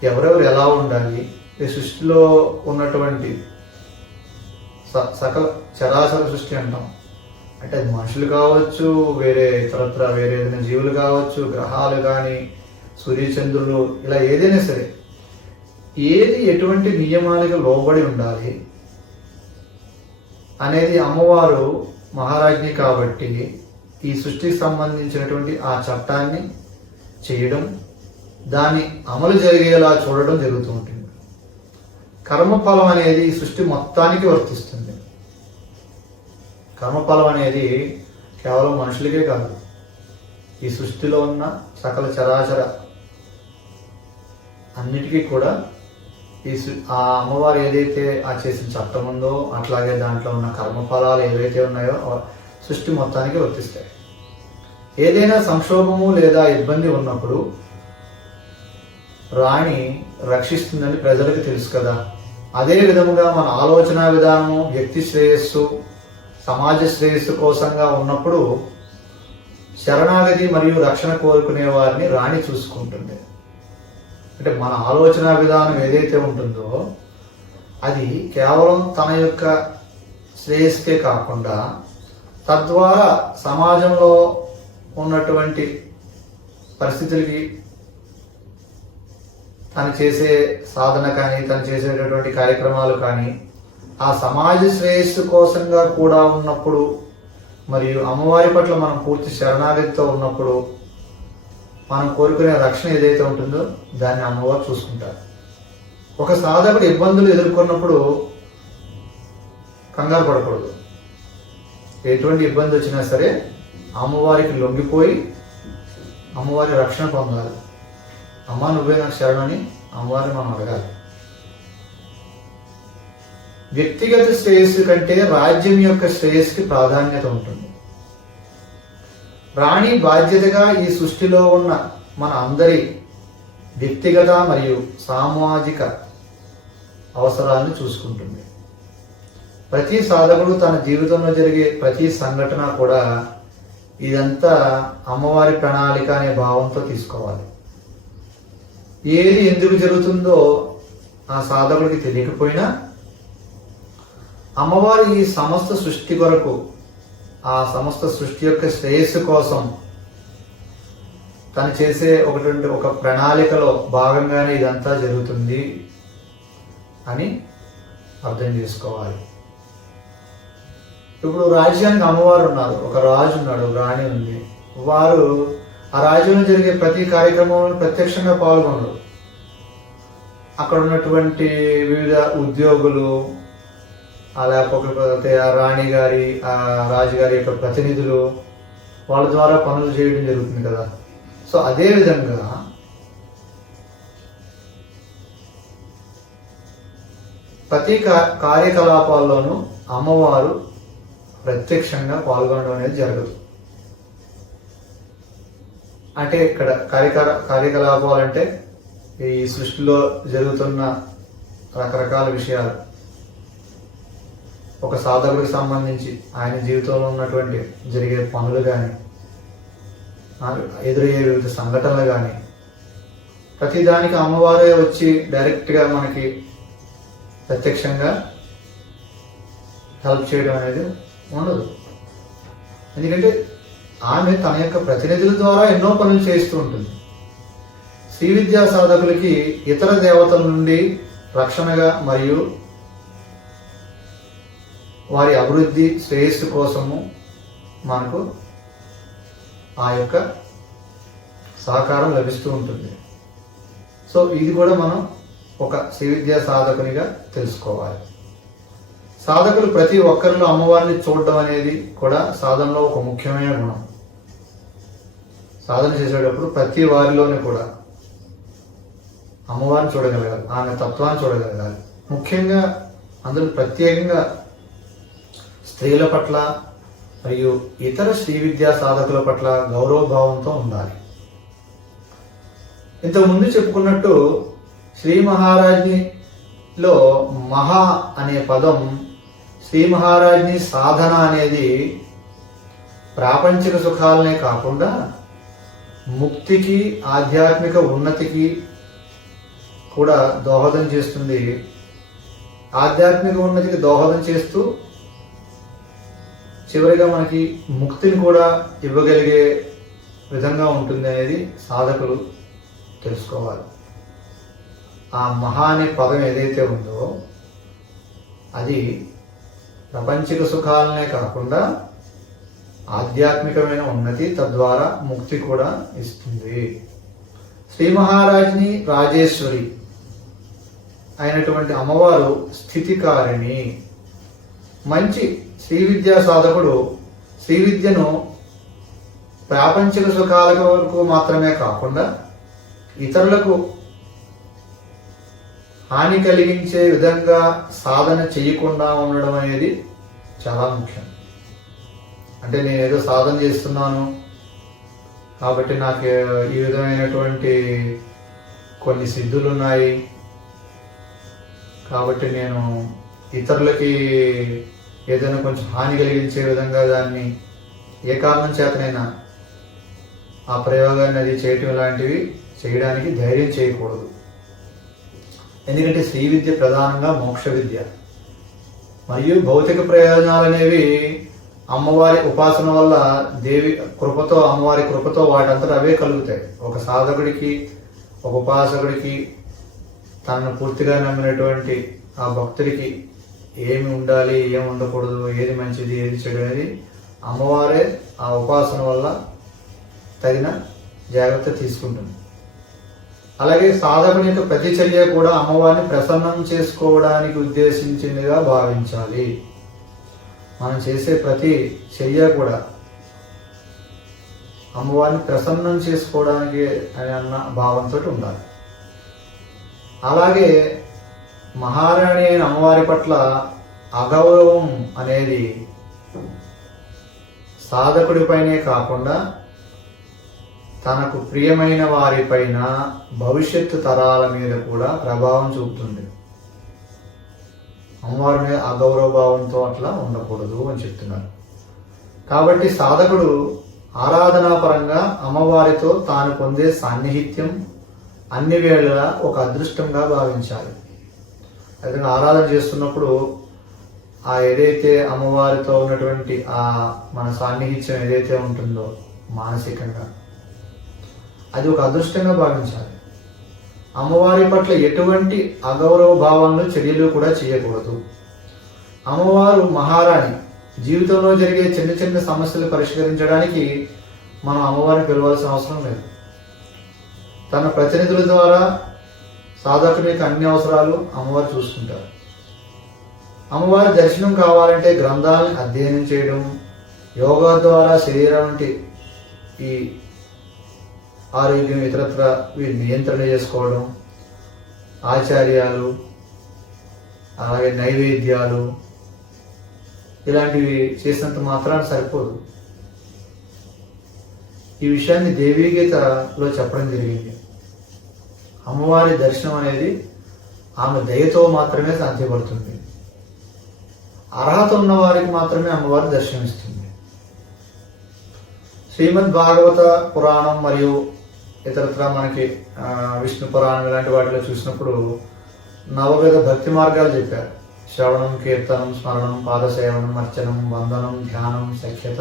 ఎవరెవరు ఎలా ఉండాలి, ఈ సృష్టిలో ఉన్నటువంటి సకల చరాచర సృష్టి అంటాం. అంటే అది మనుషులు కావచ్చు, వేరే ఇతరత్ర వేరే ఏదైనా జీవులు కావచ్చు, గ్రహాలు కానీ, సూర్యచంద్రులు, ఇలా ఏదైనా సరే ఏది ఎటువంటి నియమాలకు లోబడి ఉండాలి అనేది అమ్మవారు మహారాజ్ఞి కాబట్టి ఈ సృష్టికి సంబంధించినటువంటి ఆ చట్టాన్ని చేయడం, దాన్ని అమలు జరిగేలా చూడడం జరుగుతూ ఉంటుంది. కర్మఫలం అనేది ఈ సృష్టి మొత్తానికి వర్తిస్తుంది. కర్మఫలం అనేది కేవలం మనుషులకే కాదు, ఈ సృష్టిలో ఉన్న సకల చరాచర అన్నిటికీ కూడా ఆ అమ్మవారు ఏదైతే ఆ చేసిన చట్టం ఉందో అట్లాగే దాంట్లో ఉన్న కర్మఫలాలు ఏవైతే ఉన్నాయో సృష్టి మొత్తానికి వర్తిస్తాయి. ఏదైనా సంక్షోభము లేదా ఇబ్బంది ఉన్నప్పుడు రాణి రక్షిస్తుందని ప్రజలకు తెలుసు కదా. అదే విధముగా మన ఆలోచన విధానము వ్యక్తి శ్రేయస్సు, సమాజ శ్రేయస్సు కోసంగా ఉన్నప్పుడు శరణాగతి మరియు రక్షణ కోరుకునే వారిని రాణి చూసుకుంటుంది. అంటే మన ఆలోచన విధానం ఏదైతే ఉంటుందో అది కేవలం తన యొక్క శ్రేయస్కే కాకుండా తద్వారా సమాజంలో ఉన్నటువంటి పరిస్థితులకి తను చేసే సాధన కానీ తను చేసేటటువంటి కార్యక్రమాలు కానీ ఆ సమాజ శ్రేయస్సు కోసంగా కూడా ఉన్నప్పుడు మరియు అమ్మవారి పట్ల మనం పూర్తి శరణాగతితో ఉన్నప్పుడు మనం కోరుకునే రక్షణ ఏదైతే ఉంటుందో దాన్ని అమ్మవారు చూసుకుంటారు. ఒక సాధకుడు ఇబ్బందులు ఎదుర్కొన్నప్పుడు కంగారు పడకూడదు. ఎటువంటి ఇబ్బంది వచ్చినా సరే అమ్మవారికి లొంగిపోయి అమ్మవారి రక్షణ పొందాలి. అమ్మ నువ్వే నాకు శరణని అమ్మవారిని మనం అడగాలి. వ్యక్తిగత శ్రేయస్సు కంటే రాజ్యం యొక్క శ్రేయస్సుకి ప్రాధాన్యత ఉంటుంది. రాణి బాధ్యతగా ఈ సృష్టిలో ఉన్న మన అందరి వ్యక్తిగత మరియు సామాజిక అవసరాలను చూసుకుంటుంది. ప్రతి సాధకుడు తన జీవితంలో జరిగే ప్రతి సంఘటన కూడా ఇదంతా అమ్మవారి ప్రణాళిక అనే భావంతో తీసుకోవాలి. ఏది ఎందుకు జరుగుతుందో ఆ సాధకుడికి తెలియకపోయినా అమ్మవారు ఈ సమస్త సృష్టి కొరకు ఆ సమస్త సృష్టి యొక్క శ్రేయస్సు కోసం తను చేసే ఒక ప్రణాళికలో భాగంగానే ఇదంతా జరుగుతుంది అని అర్థం చేసుకోవాలి. ఇప్పుడు రాజ్యానికి అమ్మవారు ఉన్నారు, ఒక రాజు ఉన్నాడు, ఒక రాణి ఉంది. వారు ఆ రాజ్యంలో జరిగే ప్రతి కార్యక్రమంలో ప్రత్యక్షంగా పాల్గొనరు. అక్కడ ఉన్నటువంటి వివిధ ఉద్యోగులు లేకపోతే ఆ రాణి గారి ఆ రాజుగారి యొక్క ప్రతినిధులు వాళ్ళ ద్వారా పనులు చేయడం జరుగుతుంది కదా. సో అదే విధంగా ప్రతి కార్యకలాపాల్లోనూ అమ్మవారు ప్రత్యక్షంగా పాల్గొనడం అనేది జరగదు. అంటే ఇక్కడ కార్యకలాపాలు అంటే ఈ సృష్టిలో జరుగుతున్న రకరకాల విషయాలు, ఒక సాధకుడికి సంబంధించి ఆయన జీవితంలో ఉన్నటువంటి జరిగే పనులు కానీ ఎదురయ్యే వివిధ సంఘటనలు కానీ ప్రతిదానికి అమ్మవారే వచ్చి డైరెక్ట్గా మనకి ప్రత్యక్షంగా హెల్ప్ చేయడం అనేది ఉండదు. ఎందుకంటే ఆమె తన యొక్క ప్రతినిధుల ద్వారా ఎన్నో పనులు చేస్తూ ఉంటుంది. శ్రీ విద్యా సాధకులకి ఇతర దేవతల నుండి రక్షణగా మరియు వారి అభివృద్ధి శ్రేయస్సు కోసము మనకు ఆ యొక్క సహకారం లభిస్తూ ఉంటుంది. సో ఇది కూడా మనం ఒక శ్రీ విద్యా సాధకునిగా తెలుసుకోవాలి. సాధకులు ప్రతి ఒక్కరిలో అమ్మవారిని చూడడం అనేది కూడా సాధనలో ఒక ముఖ్యమైన గుణం. సాధన చేసేటప్పుడు ప్రతి వారిలోనే కూడా అమ్మవారిని చూడగలగాలి, ఆమె తత్వాన్ని చూడగలగాలి. ముఖ్యంగా అందులో ప్రత్యేకంగా స్త్రీల పట్ల మరియు ఇతర శ్రీ విద్యా సాధకుల పట్ల గౌరవభావంతో ఉండాలి. ఇంతకుముందు చెప్పుకున్నట్టు శ్రీ మహారాజ్నిలో మహా అనే పదం, శ్రీ మహారాజ్ని సాధన అనేది ప్రాపంచిక సుఖాలనే కాకుండా ముక్తికి, ఆధ్యాత్మిక ఉన్నతికి కూడా దోహదం చేస్తుంది. ఆధ్యాత్మిక ఉన్నతికి దోహదం చేస్తూ చివరిగా మనకి ముక్తిని కూడా ఇవ్వగలిగే విధంగా ఉంటుంది అనేది సాధకులు తెలుసుకోవాలి. ఆ మహా అనే పదం ఏదైతే ఉందో అది ప్రపంచిక సుఖాలనే కాకుండా ఆధ్యాత్మికమైన ఉన్నతి, తద్వారా ముక్తి కూడా ఇస్తుంది. శ్రీ మహారాజ్ని రాజేశ్వరి అయినటువంటి అమ్మవారు స్థితికారిణి. మంచి శ్రీ విద్యా సాధకుడు శ్రీ విద్యను ప్రాపంచిక సుఖాల వరకు మాత్రమే కాకుండా ఇతరులకు హాని కలిగించే విధంగా సాధన చేయకుండా ఉండడం అనేది చాలా ముఖ్యం. అంటే నేను ఏదో సాధన చేస్తున్నాను కాబట్టి నాకు ఈ విధమైనటువంటి కొన్ని సిద్ధులు ఉన్నాయి కాబట్టి నేను ఇతరులకి ఏదైనా కొంచెం హాని కలిగించే విధంగా దాన్ని ఏ కారణం చేతనైనా ఆ ప్రయోగాన్ని అది చేయటం లాంటివి చేయడానికి ధైర్యం చేయకూడదు. ఎందుకంటే శ్రీ విద్య ప్రధానంగా మోక్ష విద్య మరియు భౌతిక ప్రయోజనాలు అనేవి అమ్మవారి ఉపాసన వల్ల, దేవి కృపతో, అమ్మవారి కృపతో వాటంతట అవే కలుగుతాయి. ఒక సాధకుడికి, ఒక ఉపాసకుడికి, తనను పూర్తిగా నమ్మినటువంటి ఆ భక్తుడికి ఏమి ఉండాలి, ఏమి ఉండకూడదు, ఏది మంచిది, ఏది చెడు అనేది అమ్మవారే ఆ ఉపాసన వల్ల తగిన జాగ్రత్త తీసుకుంటుంది. అలాగే సాధకుని యొక్క ప్రతి చర్య కూడా అమ్మవారిని ప్రసన్నం చేసుకోవడానికి ఉద్దేశించిందిగా భావించాలి. మనం చేసే ప్రతి చర్య కూడా అమ్మవారిని ప్రసన్నం చేసుకోవడానికి అని అన్న భావంతో ఉండాలి. అలాగే మహారాణి అయిన అమ్మవారి పట్ల అగౌరవం అనేది సాధకుడిపైనే కాకుండా తనకు ప్రియమైన వారిపైన, భవిష్యత్తు తరాల మీద కూడా ప్రభావం చూపుతుంది. అమ్మవారి మీద అగౌరవ భావంతో అట్లా ఉండకూడదు అని చెప్తున్నారు. కాబట్టి సాధకుడు ఆరాధనాపరంగా అమ్మవారితో తాను పొందే సాన్నిహిత్యం అన్ని వేళలా ఒక అదృష్టంగా భావించాలి. అయితే ఆరాధన చేస్తున్నప్పుడు ఆ ఏదైతే అమ్మవారితో ఉన్నటువంటి ఆ మన సాన్నిహిత్యం ఏదైతే ఉంటుందో మానసికంగా, అది ఒక అదృష్టంగా భావించాలి. అమ్మవారి పట్ల ఎటువంటి అగౌరవ భావాలను, చర్యలు కూడా చేయకూడదు. అమ్మవారు మహారాణి. జీవితంలో జరిగే చిన్న చిన్న సమస్యలు పరిష్కరించడానికి మనం అమ్మవారిని పిలవాల్సిన అవసరం లేదు. తన ప్రతినిధుల ద్వారా సాధకుని యొక్క అన్ని అవసరాలు అమ్మవారు చూసుకుంటారు. అమ్మవారి దర్శనం కావాలంటే గ్రంథాలను అధ్యయనం చేయడం, యోగా ద్వారా శరీరం వంటి ఈ ఆరోగ్యం ఇతరత్ర వీటి నియంత్రణ చేసుకోవడం, ఆచార్యాలు, అలాగే నైవేద్యాలు ఇలాంటివి చేసినంత మాత్రాన సరిపోదు. ఈ విషయాన్ని దేవీ గీతలో చెప్పడం జరిగింది. అమ్మవారి దర్శనం అనేది ఆమె దయతో మాత్రమే సాధ్యపడుతుంది. అర్హత ఉన్న వారికి మాత్రమే అమ్మవారి దర్శనమిస్తుంది. శ్రీమద్ భాగవత పురాణం మరియు ఇతరత్ర మనకి విష్ణు పురాణం ఇలాంటి వాటిలో చూసినప్పుడు నవవిధ భక్తి మార్గాలు చెప్పారు. శ్రవణం, కీర్తనం, స్మరణం, పాదసేవనం, అర్చనం, వందనం, ధ్యానం, సఖ్యత,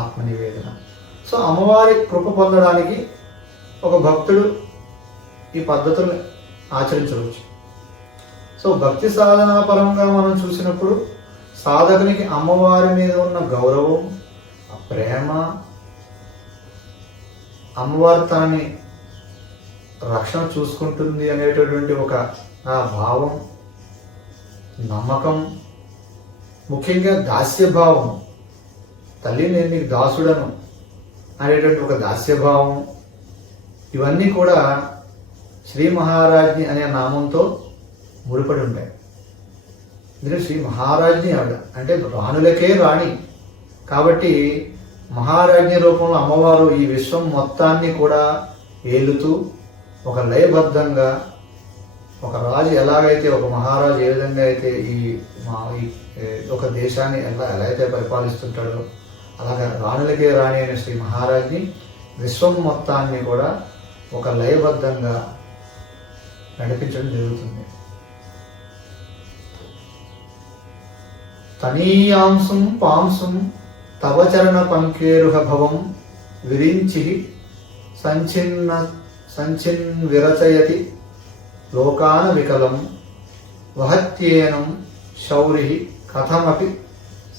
ఆత్మనివేదన. సో అమ్మవారి కృప పొందడానికి ఒక భక్తుడు ఈ పద్ధతులు ఆచరించవచ్చు. సో భక్తి సాధనా పరంగా మనం చూసినప్పుడు సాధకునికి అమ్మవారి మీద ఉన్న గౌరవం, ప్రేమ, అమ్మవారు తనని రక్షణ చూసుకుంటుంది అనేటటువంటి ఒక ఆ భావం, నమ్మకం, ముఖ్యంగా దాస్యభావం, తల్లి నేను నీకు దాసుడను అనేటువంటి ఒక దాస్యభావం, ఇవన్నీ కూడా శ్రీ మహారాజ్ని అనే నామంతో ముడిపడి ఉంటాయి. ఎందుకంటే శ్రీ మహారాజ్ని ఆవిడ అంటే రాణులకే రాణి కాబట్టి మహారాజ్ఞి రూపంలో అమ్మవారు ఈ విశ్వం మొత్తాన్ని కూడా ఏలుతూ ఒక లయబద్ధంగా, ఒక రాజు ఎలాగైతే, ఒక మహారాజు ఏ విధంగా అయితే ఈ ఒక దేశాన్ని ఎలా అయితే పరిపాలిస్తుంటాడో అలాగే రాణులకే రాణి అనే శ్రీ మహారాజ్ని విశ్వం మొత్తాన్ని కూడా ఒక లయబద్ధంగా నడిపించడం జరుగుతుంది. తనీయాంశం పాంసం తవచరణ పంకేరుహ భవం విరించి సంచిన్ విరచయతి లోకాన వికలం వహత్యేనం శౌరి కథమపి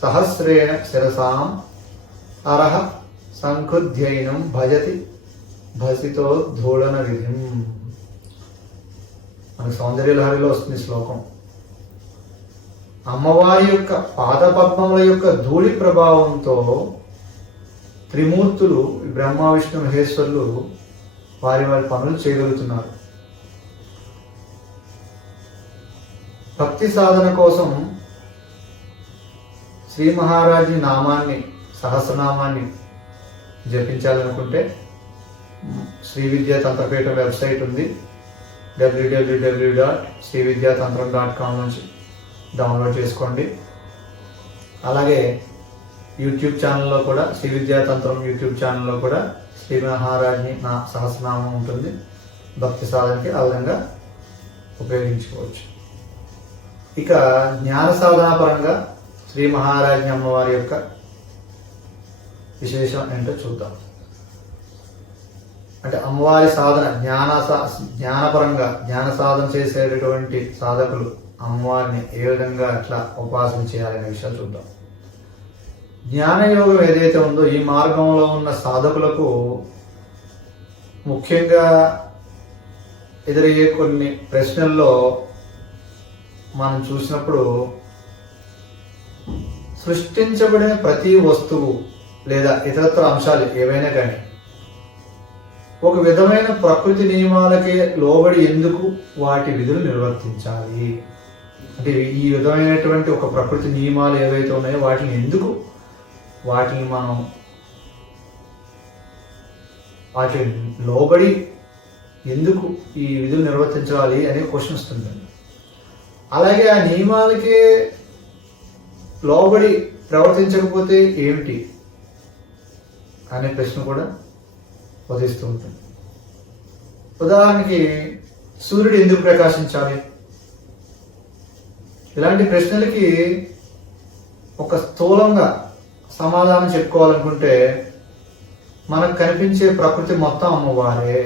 సహస్రేణ శిరసాం అరహ సంకుధ్యైనం భజతి భసితో ధూళన విధిం. మనకు సౌందర్యలహరిలో వస్తుంది శ్లోకం. అమ్మవారి యొక్క పాదపద్మముల యొక్క ధూళి ప్రభావంతో త్రిమూర్తులు బ్రహ్మ విష్ణు మహేశ్వరులు వారి వారి పనులు చేయగలుగుతున్నారు. భక్తి సాధన కోసం శ్రీ మహారాజు నామాన్ని, సహస్రనామాన్ని జపించాలనుకుంటే శ్రీ విద్యా తంత్రపీఠం వెబ్సైట్ ఉంది. www.srividyaatantram.com నుంచి డౌన్లోడ్ చేసుకోండి. అలాగే యూట్యూబ్ ఛానల్లో కూడా శ్రీ విద్యాతంత్రం యూట్యూబ్ ఛానల్లో కూడా శ్రీ మహారాజ్ని నా సహస్రనామం ఉంటుంది. భక్తి సాధనకి ఆ విధంగా ఉపయోగించుకోవచ్చు. ఇక జ్ఞాన సాధన పరంగా శ్రీ మహారాజ్ని అమ్మవారి యొక్క విశేషం ఏంటో చూద్దాం. అంటే అమ్మవారి సాధన జ్ఞానపరంగా జ్ఞాన సాధన చేసేటటువంటి సాధకులు అమ్మవారిని ఏ విధంగా అట్లా ఉపాసన చేయాలనే విషయాలు చూద్దాం. జ్ఞానయోగం ఏదైతే ఉందో ఈ మార్గంలో ఉన్న సాధకులకు ముఖ్యంగా ఎదురయ్యే కొన్ని ప్రశ్నల్లో మనం చూసినప్పుడు, సృష్టించబడిన ప్రతి వస్తువు లేదా ఇతరత్ర అంశాలు ఏవైనా కానీ ఒక విధమైన ప్రకృతి నియమాలకే లోబడి ఎందుకు వాటి విధులు నిర్వర్తించాలి? అంటే ఈ విధమైనటువంటి ఒక ప్రకృతి నియమాలు ఏవైతే ఉన్నాయో వాటిని మనం వాటి లోబడి ఎందుకు ఈ విధులు నిర్వర్తించాలి అనే క్వశ్చన్ వస్తుంది. అలాగే ఆ నియమాలకే లోబడి ప్రవర్తించకపోతే ఏమిటి అనే ప్రశ్న కూడా ఉదయిస్తూ ఉంటుంది. ఉదాహరణకి సూర్యుడు ఎందుకు ప్రకాశించాలి? ఇలాంటి ప్రశ్నలకి ఒక స్థూలంగా సమాధానం చెప్పుకోవాలనుకుంటే మనకు కనిపించే ప్రకృతి మొత్తం అమ్మవారే,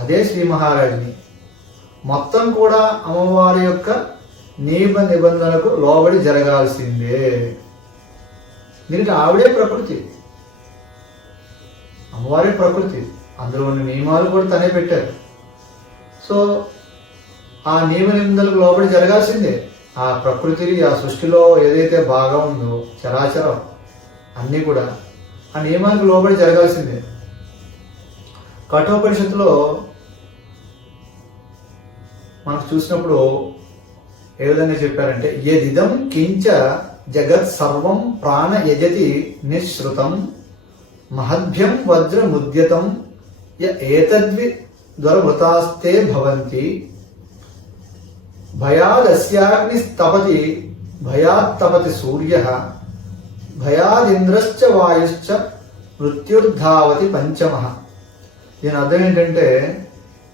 అదే శ్రీ మహారాజ్ని. మొత్తం కూడా అమ్మవారి యొక్క నిబంధనలకు లోబడి జరగాల్సిందే. దీనికి ఆవిడే ప్రకృతి, అమ్మవారే ప్రకృతి. అందులో ఉన్న నియమాలు కూడా తనే పెట్టారు. సో ఆ నిబంధనలకు లోబడి జరగాల్సిందే. ఆ ప్రకృతిని, ఆ సృష్టిలో ఏదైతే భాగం ఉందో చరాచరం అన్నీ కూడా ఆ నియమానికి లోబడి జరగాల్సిందే. కఠోపనిషత్తులో మనకు చూసినప్పుడు ఏ విధంగా చెప్పారంటే, యదిదం కించ జగత్ సర్వం ప్రాణ యజతి నిశ్రుతం మహద్భ్యం వజ్రముద్యతం ఏతద్వి ద్వరమృతాస్తే భవంతి భయాదస్యాగ్నిస్తపతి భయాత్తపతి సూర్యః భయాదింద్రశ్చ వాయుశ్చ మృత్యుర్ధావతి పంచమః. దీని అర్థం ఏంటంటే,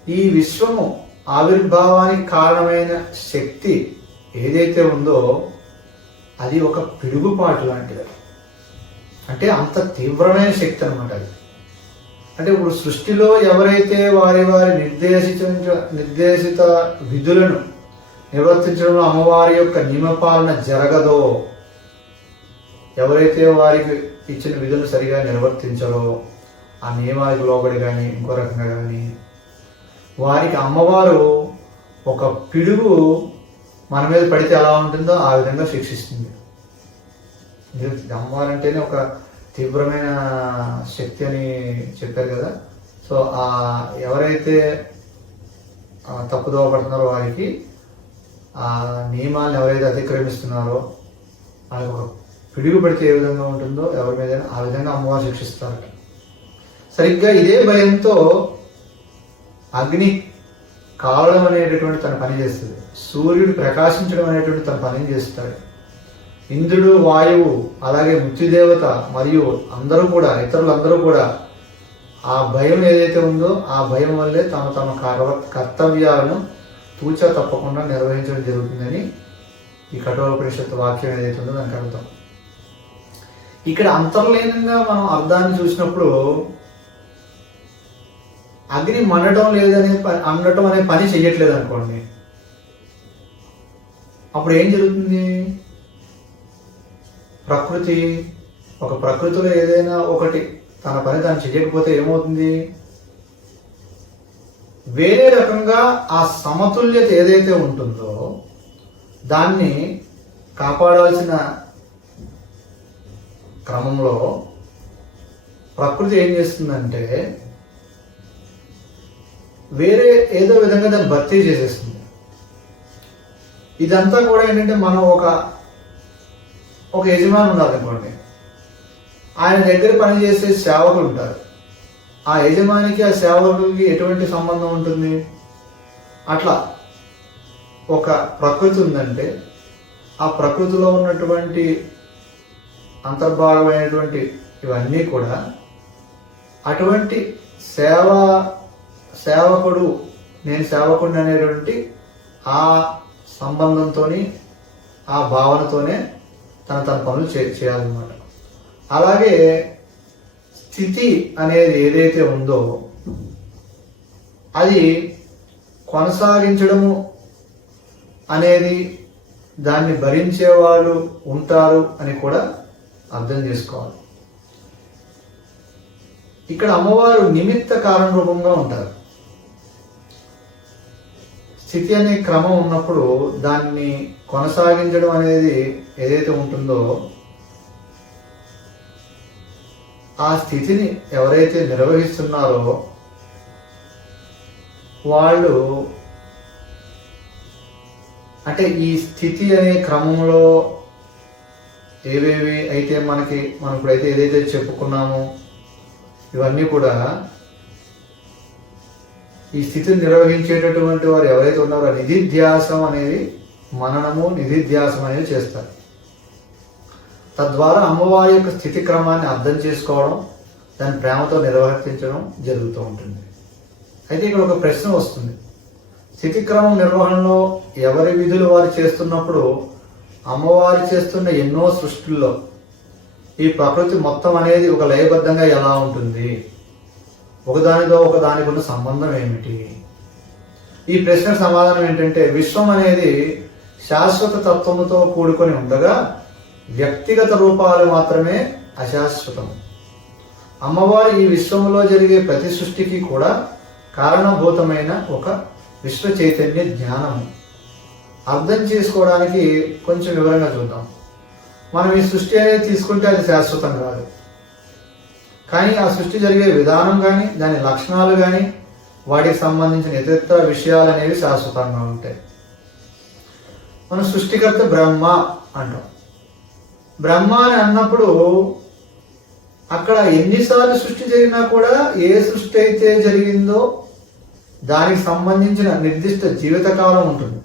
ఈ విశ్వము ఆవిర్భావానికి కారణమైన శక్తి ఏదైతే ఉందో అది ఒక పిడుగుపాటు లాంటిది. అంటే అంత తీవ్రమైన శక్తి అనమాట అది. అంటే ఇప్పుడు సృష్టిలో ఎవరైతే వారి వారి నిర్దేశిత విధులను నిర్వర్తించడంలో అమ్మవారి యొక్క నియమపాలన జరగదో, ఎవరైతే వారికి ఇచ్చిన విధులను సరిగా నిర్వర్తించరో, ఆ నియమాలకు లోబడి కానీ ఇంకో రకంగా కానీ, వారికి అమ్మవారు ఒక పిడుగు మన మీద పడితే ఎలా ఉంటుందో ఆ విధంగా శిక్షిస్తుంది. అమ్మవారు అంటేనే ఒక తీవ్రమైన శక్తి అని చెప్పారు కదా. సో ఆ ఎవరైతే తప్పుదోవ పడుతున్నారో వారికి ఆ నియమాలను ఎవరైతే అతిక్రమిస్తున్నారో వాళ్ళకి ఒక పిడుగు పడితే ఏ విధంగా ఉంటుందో ఎవరి మీద ఆ విధంగా అమ్మవారు శిక్షిస్తారు. సరిగ్గా ఇదే భయంతో అగ్ని కావడం అనేటటువంటి తన పని చేస్తుంది, సూర్యుడు ప్రకాశించడం అనేటువంటి తన పని చేస్తాడు, ఇంద్రుడు, వాయువు, అలాగే మృత్యుదేవత మరియు అందరూ కూడా ఇతరులందరూ కూడా ఆ భయం ఏదైతే ఉందో ఆ భయం వల్లే తమ తమ కర్తవ్యాలను తూచా తప్పకుండా నిర్వహించడం జరుగుతుందని ఈ కఠోపనిషత్తు వాక్యం ఏదైతే ఉందో దానికి అర్థం. ఇక్కడ అంతర్లీనంగా మనం అర్థాన్ని చూసినప్పుడు అగ్ని మండటం అనటం అనే పని చెయ్యట్లేదు అనుకోండి, అప్పుడు ఏం జరుగుతుంది? ప్రకృతిలో ఏదైనా ఒకటి తన పని తాను చెయ్యకపోతే ఏమవుతుంది? వేరే రకంగా ఆ సమతుల్యత ఏదైతే ఉంటుందో దాన్ని కాపాడాల్సిన క్రమంలో ప్రకృతి ఏం చేస్తుందంటే వేరే ఏదో విధంగా దాన్ని భర్తీ చేసేస్తుంది. ఇదంతా కూడా ఏంటంటే మనం ఒక యజమాని ఉన్నారు అనుకోండి, ఆయన దగ్గర పనిచేసే సేవకులు ఉంటారు. ఆ యజమానికి ఆ సేవకులకి ఎటువంటి సంబంధం ఉంటుంది? అట్లా ఒక ప్రకృతి ఉందంటే ఆ ప్రకృతిలో ఉన్నటువంటి అంతర్భాగమైనటువంటి ఇవన్నీ కూడా అటువంటి సేవకుడు, నేను సేవకుడిని అనేటువంటి ఆ సంబంధంతోని ఆ భావనతోనే తన పనులు చేయాలన్నమాట. అలాగే స్థితి అనేది ఏదైతే ఉందో అది కొనసాగించడము అనేది దాన్ని భరించే వాళ్ళు ఉంటారు అని కూడా అర్థం చేసుకోవాలి. ఇక్కడ అమ్మవారు నిమిత్త కారణ రూపంగా ఉంటారు. స్థితి అనే క్రమం ఉన్నప్పుడు దాన్ని కొనసాగించడం అనేది ఏదైతే ఉంటుందో ఆ స్థితిని ఎవరైతే నిర్వహిస్తున్నారో వాళ్ళు అంటే ఈ స్థితి అనే క్రమంలో ఏవేవి అయితే మనం ఇప్పుడైతే ఏదైతే చెప్పుకున్నామో ఇవన్నీ కూడా ఈ స్థితిని నిర్వహించేటటువంటి వారు ఎవరైతే ఉన్నారో నిధిధ్యాసం అనేది మననము నిధిధ్యాసం అనేది చేస్తారు. తద్వారా అమ్మవారి యొక్క స్థితి క్రమాన్ని అర్థం చేసుకోవడం, దాన్ని ప్రేమతో నిర్వర్తించడం జరుగుతూ ఉంటుంది. అయితే ఇక్కడ ఒక ప్రశ్న వస్తుంది, స్థితి క్రమం నిర్వహణలో ఎవరి విధులు వారు చేస్తున్నప్పుడు అమ్మవారు చేస్తున్న ఎన్నో సృష్టిల్లో ఈ ప్రకృతి మొత్తం అనేది ఒక లయబద్ధంగా ఎలా ఉంటుంది, ఒకదానితో ఒకదానికి ఉన్న సంబంధం ఏమిటి? ఈ ప్రశ్నకు సమాధానం ఏంటంటే విశ్వం అనేది శాశ్వత తత్వముతో కూడుకొని ఉండగా వ్యక్తిగత రూపాలు మాత్రమే అశాశ్వతం. అమ్మవారు ఈ విశ్వంలో జరిగే ప్రతి సృష్టికి కూడా కారణభూతమైన ఒక విశ్వ చైతన్య జ్ఞానము. అర్థం చేసుకోవడానికి కొంచెం వివరంగా చూద్దాం. మనం ఈ సృష్టి అనేది తీసుకుంటే అది శాశ్వతం కాదు, కానీ ఆ సృష్టి జరిగే విధానం కానీ దాని లక్షణాలు కానీ వాటికి సంబంధించిన ఇతర విషయాలు అనేవి శాశ్వతంగా ఉంటాయి. మనం సృష్టికర్త బ్రహ్మ అంటాం. బ్రహ్మ అని అన్నప్పుడు అక్కడ ఎన్నిసార్లు సృష్టి జరిగినా కూడా ఏ సృష్టి అయితే జరిగిందో దానికి సంబంధించిన నిర్దిష్ట జీవితకాలం ఉంటుంది.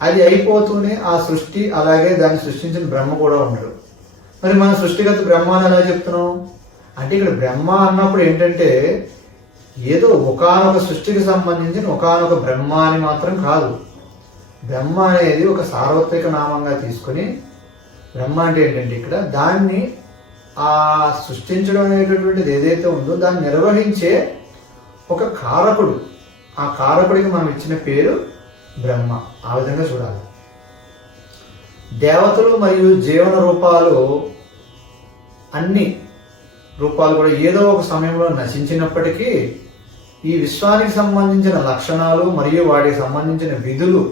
అది అయిపోతూనే ఆ సృష్టి అలాగే దాన్ని సృష్టించిన బ్రహ్మ కూడా ఉండడు. మరి మన సృష్టిగత బ్రహ్మ అని ఎలా చెప్తున్నాం అంటే ఇక్కడ బ్రహ్మ అన్నప్పుడు ఏంటంటే ఏదో ఒకానొక సృష్టికి సంబంధించిన ఒకానొక బ్రహ్మ అని మాత్రం కాదు. బ్రహ్మ అనేది ఒక సార్వత్రిక నామంగా తీసుకొని బ్రహ్మ అంటే ఏంటంటే ఇక్కడ దాన్ని ఆ సృష్టించడం అనేటటువంటిది ఏదైతే ఉందో దాన్ని నిర్వహించే ఒక కారకుడు. ఆ కారకుడికి మనం ఇచ్చిన పేరు బ్రహ్మ. ఆ విధంగా చూడాలి. దేవతలు మరియు జీవన రూపాలు అన్ని రూపాలు కూడా ఏదో ఒక సమయంలో నశించినప్పటికీ ఈ విశ్వానికి సంబంధించిన లక్షణాలు మరియు వాటికి సంబంధించిన విధులు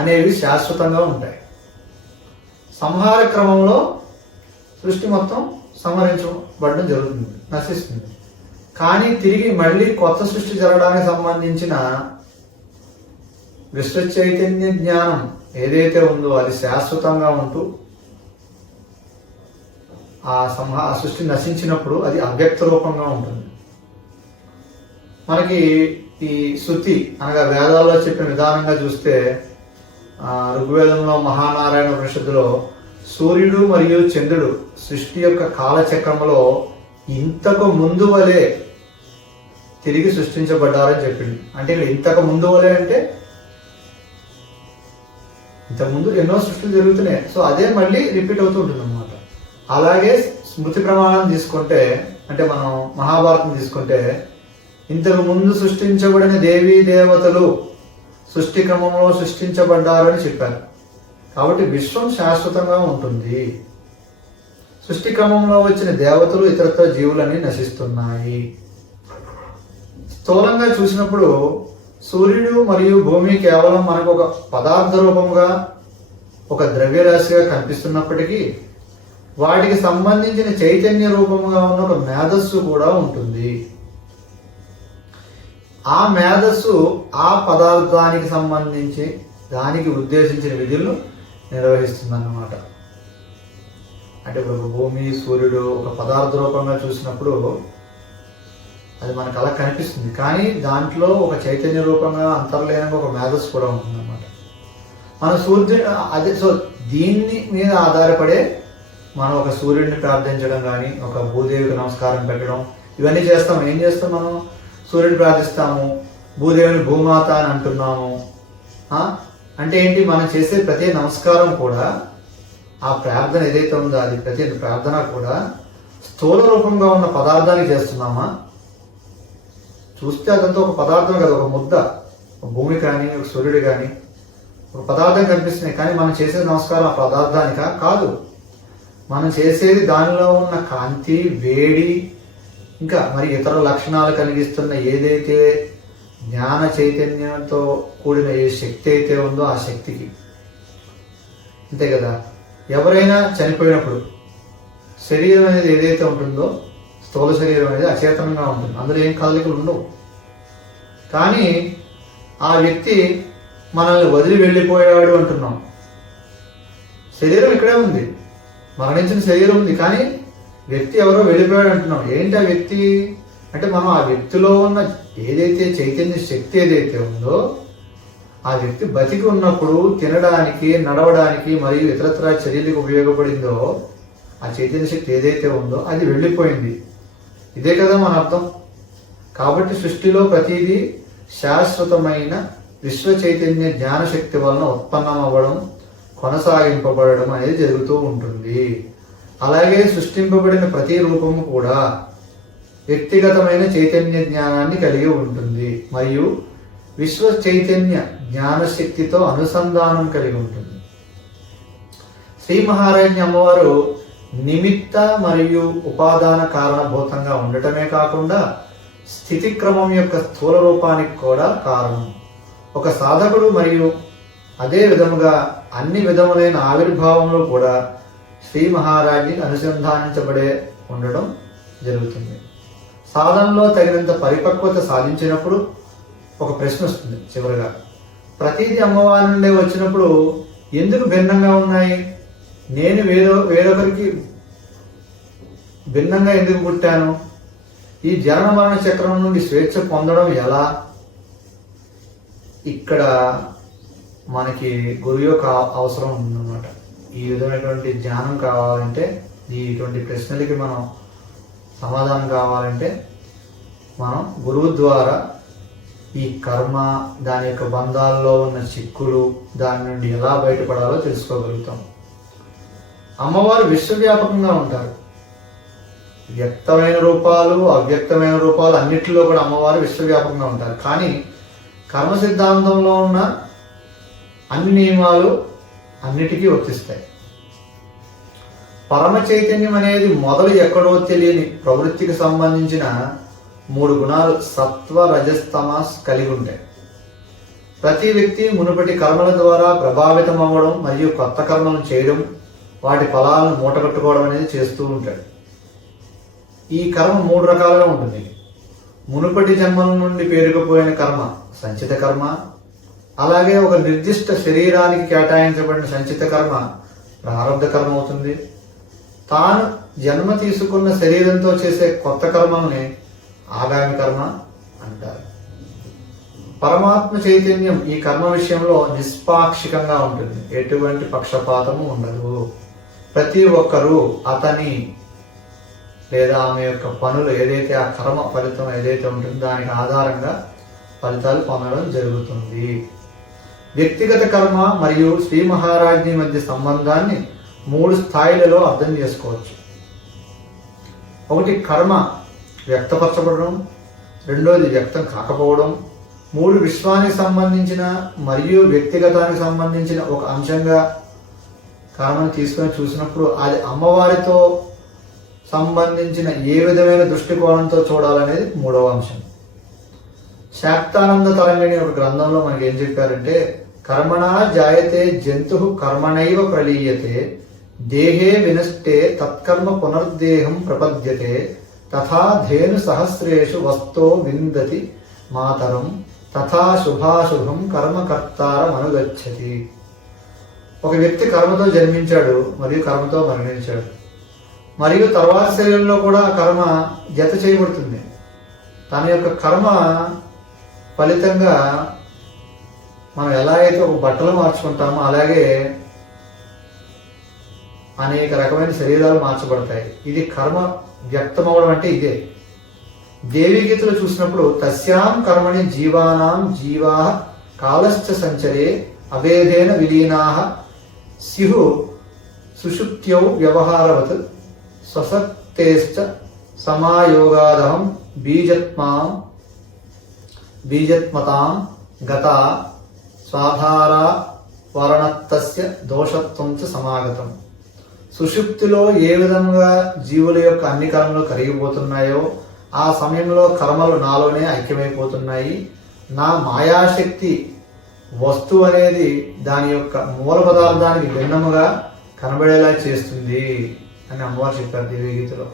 అనేవి శాశ్వతంగా ఉంటాయి. సంహార క్రమంలో సృష్టి మొత్తం సంహరించబడడం జరుగుతుంది, నశిస్తుంది. కానీ తిరిగి మళ్ళీ కొత్త సృష్టి జరగడానికి సంబంధించిన విశ్వ చైతన్య జ్ఞానం ఏదైతే ఉందో అది శాశ్వతంగా ఉంటూ ఆ సృష్టి నశించినప్పుడు అది అవ్యక్త రూపంగా ఉంటుంది. మనకి ఈ శృతి అనగా వేదాల్లో చెప్పిన విధానంగా చూస్తే ఋగ్వేదంలో మహానారాయణ ఉపనిషత్తులో సూర్యుడు మరియు చంద్రుడు సృష్టి యొక్క కాలచక్రంలో ఇంతకు ముందు వలె తిరిగి సృష్టించబడ్డారని చెప్పింది. అంటే ఇంతకు ముందు వలె అంటే ఇంతకుముందు ఎన్నో సృష్టిలు జరుగుతున్నాయి, సో అదే మళ్ళీ రిపీట్ అవుతూ ఉంటుంది అన్నమాట. అలాగే స్మృతి ప్రమాణం తీసుకుంటే, అంటే మనం మహాభారతం తీసుకుంటే, ఇంతకు ముందు సృష్టించబడిన దేవీ దేవతలు సృష్టి క్రమంలో సృష్టించబడ్డారని చెప్పారు. కాబట్టి విశ్వం శాశ్వతంగా ఉంటుంది. సృష్టి క్రమంలో వచ్చిన దేవతలు ఇతరత్ర జీవులన్నీ నశిస్తున్నాయి. స్థూలంగా చూసినప్పుడు సూర్యుడు మరియు భూమి కేవలం మనకు ఒక పదార్థ రూపంగా, ఒక ద్రవ్యరాశిగా కనిపిస్తున్నప్పటికీ వాటికి సంబంధించిన చైతన్య రూపంగా ఉన్న ఒక మేధస్సు కూడా ఉంటుంది. ఆ మేధస్సు ఆ పదార్థానికి సంబంధించి దానికి ఉద్దేశించిన విధులను నిర్వహిస్తుంది అన్నమాట. అంటే ఇప్పుడు భూమి, సూర్యుడు ఒక పదార్థ రూపంగా చూసినప్పుడు అది మనకు అలా కనిపిస్తుంది, కానీ దాంట్లో ఒక చైతన్య రూపంగా అంతర్లీనంగా ఒక మేధస్సు కూడా ఉంటుంది అన్నమాట. మన సూర్యుడు అదే, సో దీన్ని మీద ఆధారపడే మనం ఒక సూర్యుడిని ప్రార్థించడం కానీ, ఒక భూదేవికి నమస్కారం పెట్టడం, ఇవన్నీ చేస్తాం. ఏం చేస్తాం? మనం సూర్యుడిని ప్రార్థిస్తాము, భూదేవిని భూమాత అని అంటున్నాము. అంటే ఏంటి? మనం చేసే ప్రతి నమస్కారం కూడా, ఆ ప్రార్థన ఏదైతే ఉందో అది ప్రతి ప్రార్థన కూడా స్థూల రూపంగా ఉన్న పదార్థానికి చేస్తున్నామా? చూస్తే అదంతా ఒక పదార్థం కదా, ఒక ముద్ద, ఒక భూమి కానీ, ఒక సూర్యుడు కానీ ఒక పదార్థం కనిపిస్తున్నాయి. కానీ మనం చేసే నమస్కారం ఆ పదార్థానికా? కాదు. మనం చేసేది దానిలో ఉన్న కాంతి, వేడి, ఇంకా మరి ఇతర లక్షణాలు కలిగిస్తున్న ఏదైతే జ్ఞాన చైతన్యంతో కూడిన ఏ శక్తి అయితే ఉందో ఆ శక్తికి. అంతే కదా. ఎవరైనా చనిపోయినప్పుడు శరీరం అనేది ఏదైతే ఉంటుందో, స్థూల శరీరం అనేది అచేతనంగా ఉంటుంది, అందులో ఏం కదలికలు ఉండవు. కానీ ఆ వ్యక్తి మనల్ని వదిలి వెళ్ళిపోయాడు అంటున్నాం. శరీరం ఇక్కడే ఉంది, మరణించిన శరీరం ఉంది, కానీ వ్యక్తి ఎవరో వెళ్ళిపోయాడు అంటున్నాం. ఏంటి ఆ వ్యక్తి అంటే, మనం ఆ వ్యక్తిలో ఉన్న ఏదైతే చైతన్య శక్తి ఏదైతే ఉందో ఆ వ్యక్తి బతికి ఉన్నప్పుడు తినడానికి, నడవడానికి మరియు ఇతరత్ర చర్యలకు ఉపయోగపడిందో ఆ చైతన్య శక్తి ఏదైతే ఉందో అది వెళ్ళిపోయింది. ఇదే కదా మన అర్థం. కాబట్టి సృష్టిలో ప్రతిదీ శాశ్వతమైన విశ్వ చైతన్య జ్ఞానశక్తి వలన ఉత్పన్నం అవ్వడం, కొనసాగింపబడడం అనేది జరుగుతూ ఉంటుంది. అలాగే సృష్టింపబడిన ప్రతి రూపము కూడా వ్యక్తిగతమైన చైతన్య జ్ఞానాన్ని కలిగి ఉంటుంది మరియు విశ్వ చైతన్య జ్ఞానశక్తితో అనుసంధానం కలిగి ఉంటుంది. శ్రీ మహారాజ్ఞి అమ్మవారు నిమిత్త మరియు ఉపాదాన కారణభూతంగా ఉండటమే కాకుండా స్థితి క్రమం యొక్క స్థూల రూపానికి కూడా కారణం. ఒక సాధకుడు మరియు అదే విధముగా అన్ని విధములైన ఆవిర్భావంలో కూడా శ్రీ మహారాజ్ఞి అనుసంధానించబడే ఉండడం జరుగుతుంది. సాధనలో తగినంత పరిపక్వత సాధించినప్పుడు ఒక ప్రశ్న వస్తుంది చివరిగా. ప్రతిదీ అమ్మవారి నుండే వచ్చినప్పుడు ఎందుకు భిన్నంగా ఉన్నాయి? నేను వేరొకరికి భిన్నంగా ఎందుకు పుట్టాను? ఈ జనన మరణ చక్రం నుండి స్వేచ్ఛ పొందడం ఎలా? ఇక్కడ మనకి గురువు యొక్క అవసరం ఉందన్నమాట. ఈ విధమైనటువంటి జ్ఞానం కావాలంటే, ఇటువంటి ప్రశ్నలకి మనం సమాధానం కావాలంటే మనం గురువు ద్వారా ఈ కర్మ, దాని యొక్క బంధాల్లో ఉన్న చిక్కులు, దాని నుండి ఎలా బయటపడాలో తెలుసుకోగలుగుతాం. అమ్మవారు విశ్వవ్యాపకంగా ఉంటారు. వ్యక్తమైన రూపాలు, అవ్యక్తమైన రూపాలు అన్నిటిలో కూడా అమ్మవారు విశ్వవ్యాపకంగా ఉంటారు. కానీ కర్మ సిద్ధాంతంలో ఉన్న అన్ని నియమాలు అన్నిటికీ వర్తిస్తాయి. పరమ చైతన్యం అనేది మొదలు ఎక్కడో తెలియని ప్రవృత్తికి సంబంధించిన 3 గుణాలు సత్వ, రజస్తమస్ కలిగి ఉంటాయి. ప్రతి వ్యక్తి మునుపటి కర్మల ద్వారా ప్రభావితం అవ్వడం మరియు కొత్త కర్మలను చేయడం వాటి ఫలాలను మూటగట్టుకోవడం అనేది చేస్తూ ఉంటాడు. ఈ కర్మ 3 రకాలుగా ఉంటుంది. మునుపటి జన్మల నుండి పేరుకుపోయిన కర్మ సంచిత కర్మ, అలాగే ఒక నిర్దిష్ట శరీరానికి కేటాయించబడిన సంచిత కర్మ ప్రారంభ కర్మ అవుతుంది. తాను జన్మ తీసుకున్న శరీరంతో చేసే కొత్త కర్మల్ని ఆగామి కర్మ అంటారు. పరమాత్మ చైతన్యం ఈ కర్మ విషయంలో నిష్పాక్షికంగా ఉంటుంది. ఎటువంటి పక్షపాతము ఉండదు. ప్రతి ఒక్కరూ అతని లేదా ఆమె యొక్క పనులు ఏదైతే ఆ కర్మ ఫలితం ఏదైతే ఉంటుందో దానికి ఆధారంగా ఫలితాలు పొందడం జరుగుతుంది. వ్యక్తిగత కర్మ మరియు శ్రీ మహారాజ్ని మధ్య సంబంధాన్ని 3 స్థాయిలలో అర్థం చేసుకోవచ్చు. ఒకటి కర్మ వ్యక్తపరచబడడం, రెండోది వ్యక్తం కాకపోవడం, 3 విశ్వానికి సంబంధించిన మరియు వ్యక్తిగతానికి సంబంధించిన ఒక అంశంగా కర్మను తీసుకొని చూసినప్పుడు అది అమ్మవారితో సంబంధించిన ఏ విధమైన దృష్టికోణంతో చూడాలనేది 3వ అంశం. శాక్తానంద తరంగిణి ఒక గ్రంథంలో మనకి ఏం చెప్పారంటే, కర్మణా జాయతే జంతు కర్మణైవ ప్రలీయతే దేహే వినష్టే తత్కర్మ పునర్దేహం ప్రపద్యతే తథా ధేను సహస్రేషు వస్తో విందతి మాతరం తథా శుభాశుభం కర్మకర్తారం అనుగచ్చతి. ఒక వ్యక్తి కర్మతో జన్మించాడు మరియు కర్మతో మరణించాడు, మరియు తర్వాత శరీరంలో కూడా కర్మ జత చేయబడుతుంది. తన యొక్క కర్మ ఫలితంగా మనం ఎలా అయితే ఒక బట్టలు మార్చుకుంటామో అలాగే అనేక రకమైన శరీరాలు మార్చబడతాయి. ఇది కర్మ వ్యక్తమవడం అంటే ఇదే. దేవి గీతలు చూసినప్పుడు తస్యాం కర్మణి జీవానాం జీవా కాలశ్చ సంచరే అభేదేన విలీనాః స్యుః సుషుప్త్యౌ వ్యవహారవత్ స్వసక్తేశ్చ సమాయోగాదహం బీజత్మతాం గతా స్వాధారా వర్ణత్తస్య దోషత్వం చ సమాగతం. సుషుప్తిలో ఏ విధంగా జీవుల యొక్క అన్ని కర్మలు కరిగిపోతున్నాయో ఆ సమయంలో కర్మలు నాలోనే ఐక్యమైపోతున్నాయి. నా మాయాశక్తి వస్తువు అనేది దాని యొక్క మూల పదార్థానికి భిన్నముగా కనబడేలా చేస్తుంది అని అమ్మవారు చెప్పారు దేవీగీతలో.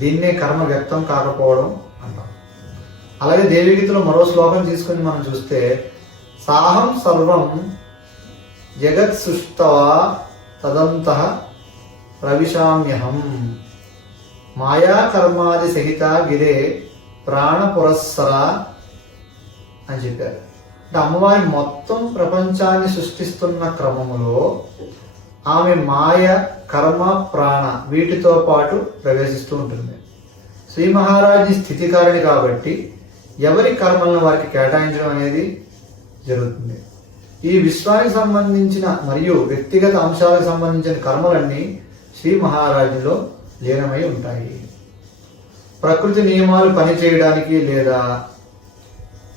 దీన్నే కర్మ వ్యక్తం కాకపోవడం అంటాం. అలాగే దేవీగీతలో మరో శ్లోకం తీసుకుని మనం చూస్తే, సాహం సర్వం జగత్ సుష్టవా తదంతః ప్రవిశామ్యహం మాయా కర్మాది సహిత గిరే ప్రాణ పురస్సర అని చెప్పారు. అంటే అమ్మవారి మొత్తం ప్రపంచాన్ని సృష్టిస్తున్న క్రమములో ఆమె మాయ, కర్మ, ప్రాణ వీటితో పాటు ప్రవేశిస్తూ ఉంటుంది. శ్రీ మహారాజు స్థితికారిణి కాబట్టి ఎవరి కర్మలను వారికి కేటాయించడం అనేది జరుగుతుంది. ఈ విశ్వానికి సంబంధించిన మరియు వ్యక్తిగత అంశాలకు సంబంధించిన కర్మలన్నీ శ్రీ మహారాజులో లీనమై ఉంటాయి. ప్రకృతి నియమాలు పనిచేయడానికి లేదా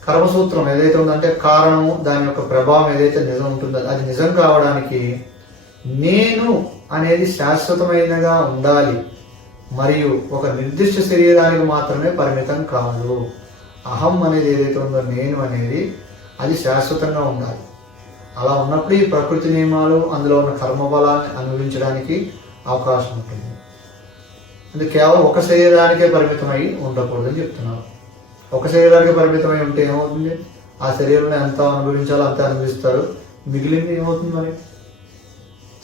కర్మసూత్రం ఏదైతే ఉందంటే కారణం, దాని యొక్క ప్రభావం ఏదైతే నిజం ఉంటుందో అది నిజం కావడానికి నేను అనేది శాశ్వతమైనగా ఉండాలి మరియు ఒక నిర్దిష్ట శరీరానికి మాత్రమే పరిమితం కాదు. అహం అనేది ఏదైతే ఉందో నేను అనేది అది శాశ్వతంగా ఉండాలి. అలా ఉన్నప్పుడు ఈ ప్రకృతి నియమాలు అందులో ఉన్న కర్మబలాన్ని అనుభవించడానికి అవకాశం ఉంటుంది. అంటే కేవలం ఒక శరీరానికే పరిమితమై ఉండకూడదని చెప్తున్నారు. ఒక శరీరానికి పరిమితమై ఉంటే ఏమవుతుంది? ఆ శరీరంలో ఎంత అనుభవించాలో అంతే అనుభవిస్తారు, మిగిలింది ఏమవుతుంది మరి?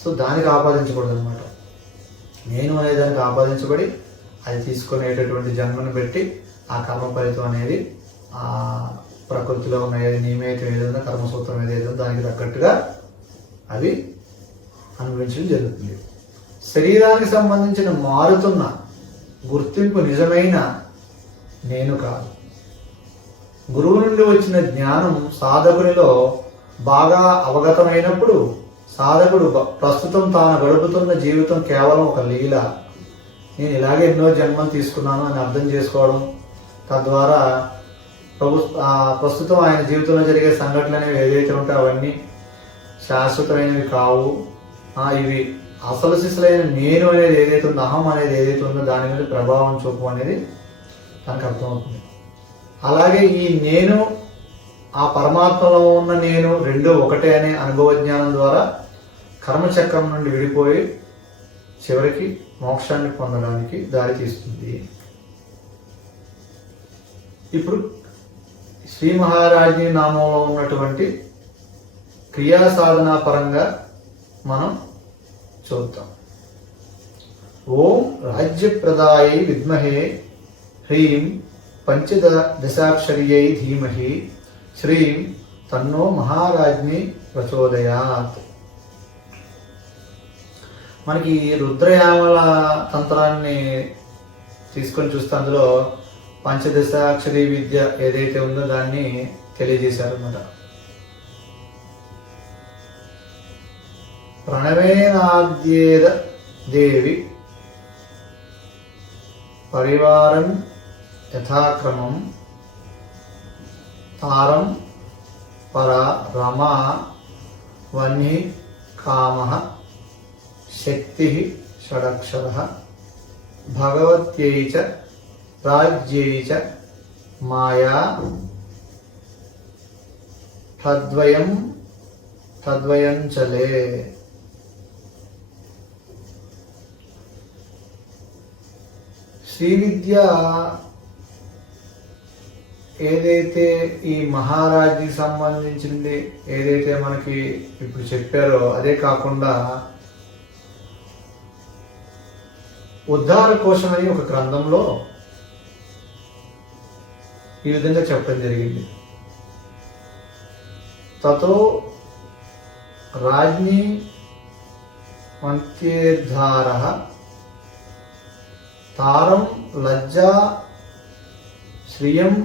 సో దానికి ఆపాదించకూడదు అనమాట. నేను అనే దానికి ఆపాదించబడి అది తీసుకునేటటువంటి జన్మను పెట్టి ఆ కర్మ ఫలితం అనేది ఆ ప్రకృతిలో ఉన్న నియమేతం ఏదైనా కర్మసూత్రం ఏదైతే దానికి తగ్గట్టుగా అది అనుభవించడం జరుగుతుంది. శరీరానికి సంబంధించిన మారుతున్న గుర్తింపు నిజమైన నేను కాదు. గురువు నుండి వచ్చిన జ్ఞానం సాధకునిలో బాగా అవగతమైనప్పుడు సాధకుడు ప్రస్తుతం తాను గడుపుతున్న జీవితం కేవలం ఒక లీల, నేను ఇలాగే ఎన్నో జన్మలు తీసుకున్నాను అని అర్థం చేసుకోవడం, తద్వారా ప్రస్తుతం ఆయన జీవితంలో జరిగే సంఘటనలు అనేవి ఏదైతే ఉంటాయో అవన్నీ శాశ్వతమైనవి కావు, ఇవి అసలు సిసలైన నేను అనేది ఏదైతే ఉందో, అహం అనేది ఏదైతే ఉందో దాని మీద ప్రభావం చూపు అనేది తనకు అర్థమవుతుంది. అలాగే ఈ నేను ఆ పరమాత్మలో ఉన్న నేను రెండు ఒకటే అనే అనుభవ జ్ఞానం ద్వారా కర్మచక్రం నుండి విడిపోయి చివరికి మోక్షాన్ని పొందడానికి దారి తీస్తుంది. ఇప్పుడు శ్రీ మహారాజ్ని నామంలో ఉన్నటువంటి క్రియా సాధన పరంగా మనం చూద్దాం. ఓం రాజ్యప్రదాయై విద్మహే హ్రీం పంచదశాక్షర్యై ధీమహి శ్రీం తన్నో మహారాజ్ని ప్రచోదయాత్. మనకి రుద్రయామల తంత్రాన్ని తీసుకొని చూస్తే అందులో పంచదశాక్షరి విద్య ఏదైతే ఉందో దాన్ని తెలియజేశారన్నమాట. ప్రణవేనాద్యేద దేవి పరివారం యథాక్రమం తారం పరా రమా వహ్ని కామః శక్తి షడక్షరః భగవత్యై చ రాజ్యై చ మాయా తద్వయం చలే. శ్రీ విద్య ఏదైతే ఈ మహారాజ్కి సంబంధించింది ఏదైతే మనకి ఇప్పుడు చెప్పారో అదే కాకుండా ఉద్ధార కోశం అని ఒక గ్రంథంలో ఈ విధంగా చెప్పడం జరిగింది. తతో రాజ్ఞి మంత్యేద్ధారః తారం లజ్జా శ్రియం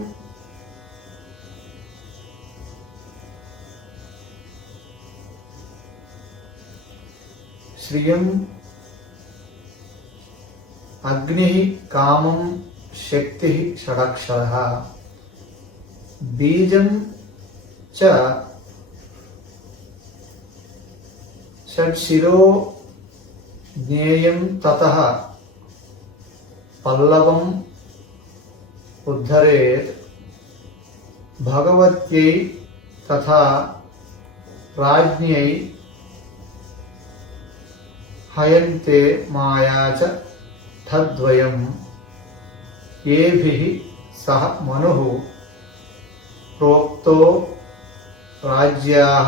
అగ్ని కామం శక్తి షడక్షరః బీజం చ షడ్శిరో జ్ఞేయం తతః పల్లవం ఉద్ధరేత్ భగవత్యై తథా రాజ్ఞై హయంతే మాయా చ తద్వయం ఏభిః సహ మనుః ప్రోక్తో రాజ్యాః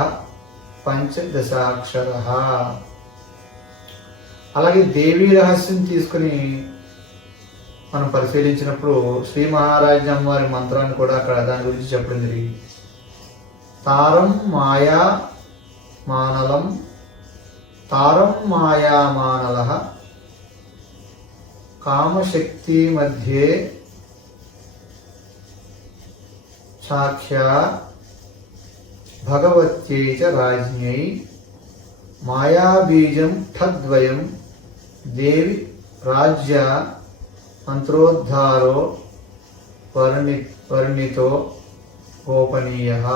పంచదశాక్షరః. అలాగే దేవీ రహస్యం తీసుకుని మనం పరిశీలించినప్పుడు శ్రీ మహారాజ్ అమ్మవారి మంత్రాన్ని కూడా అక్కడ దాని గురించి చెప్పడం జరిగింది. తారం మాయా మానలం తారం మాయా మానలః కామశక్తి మధ్యే సాఖ్యా భగవత్యై చ రాజ్ఞై మాయాబీజం తద్వయం దేవి రాజ్య మంత్రోద్ధారో వర్ణితో గోపనీయః.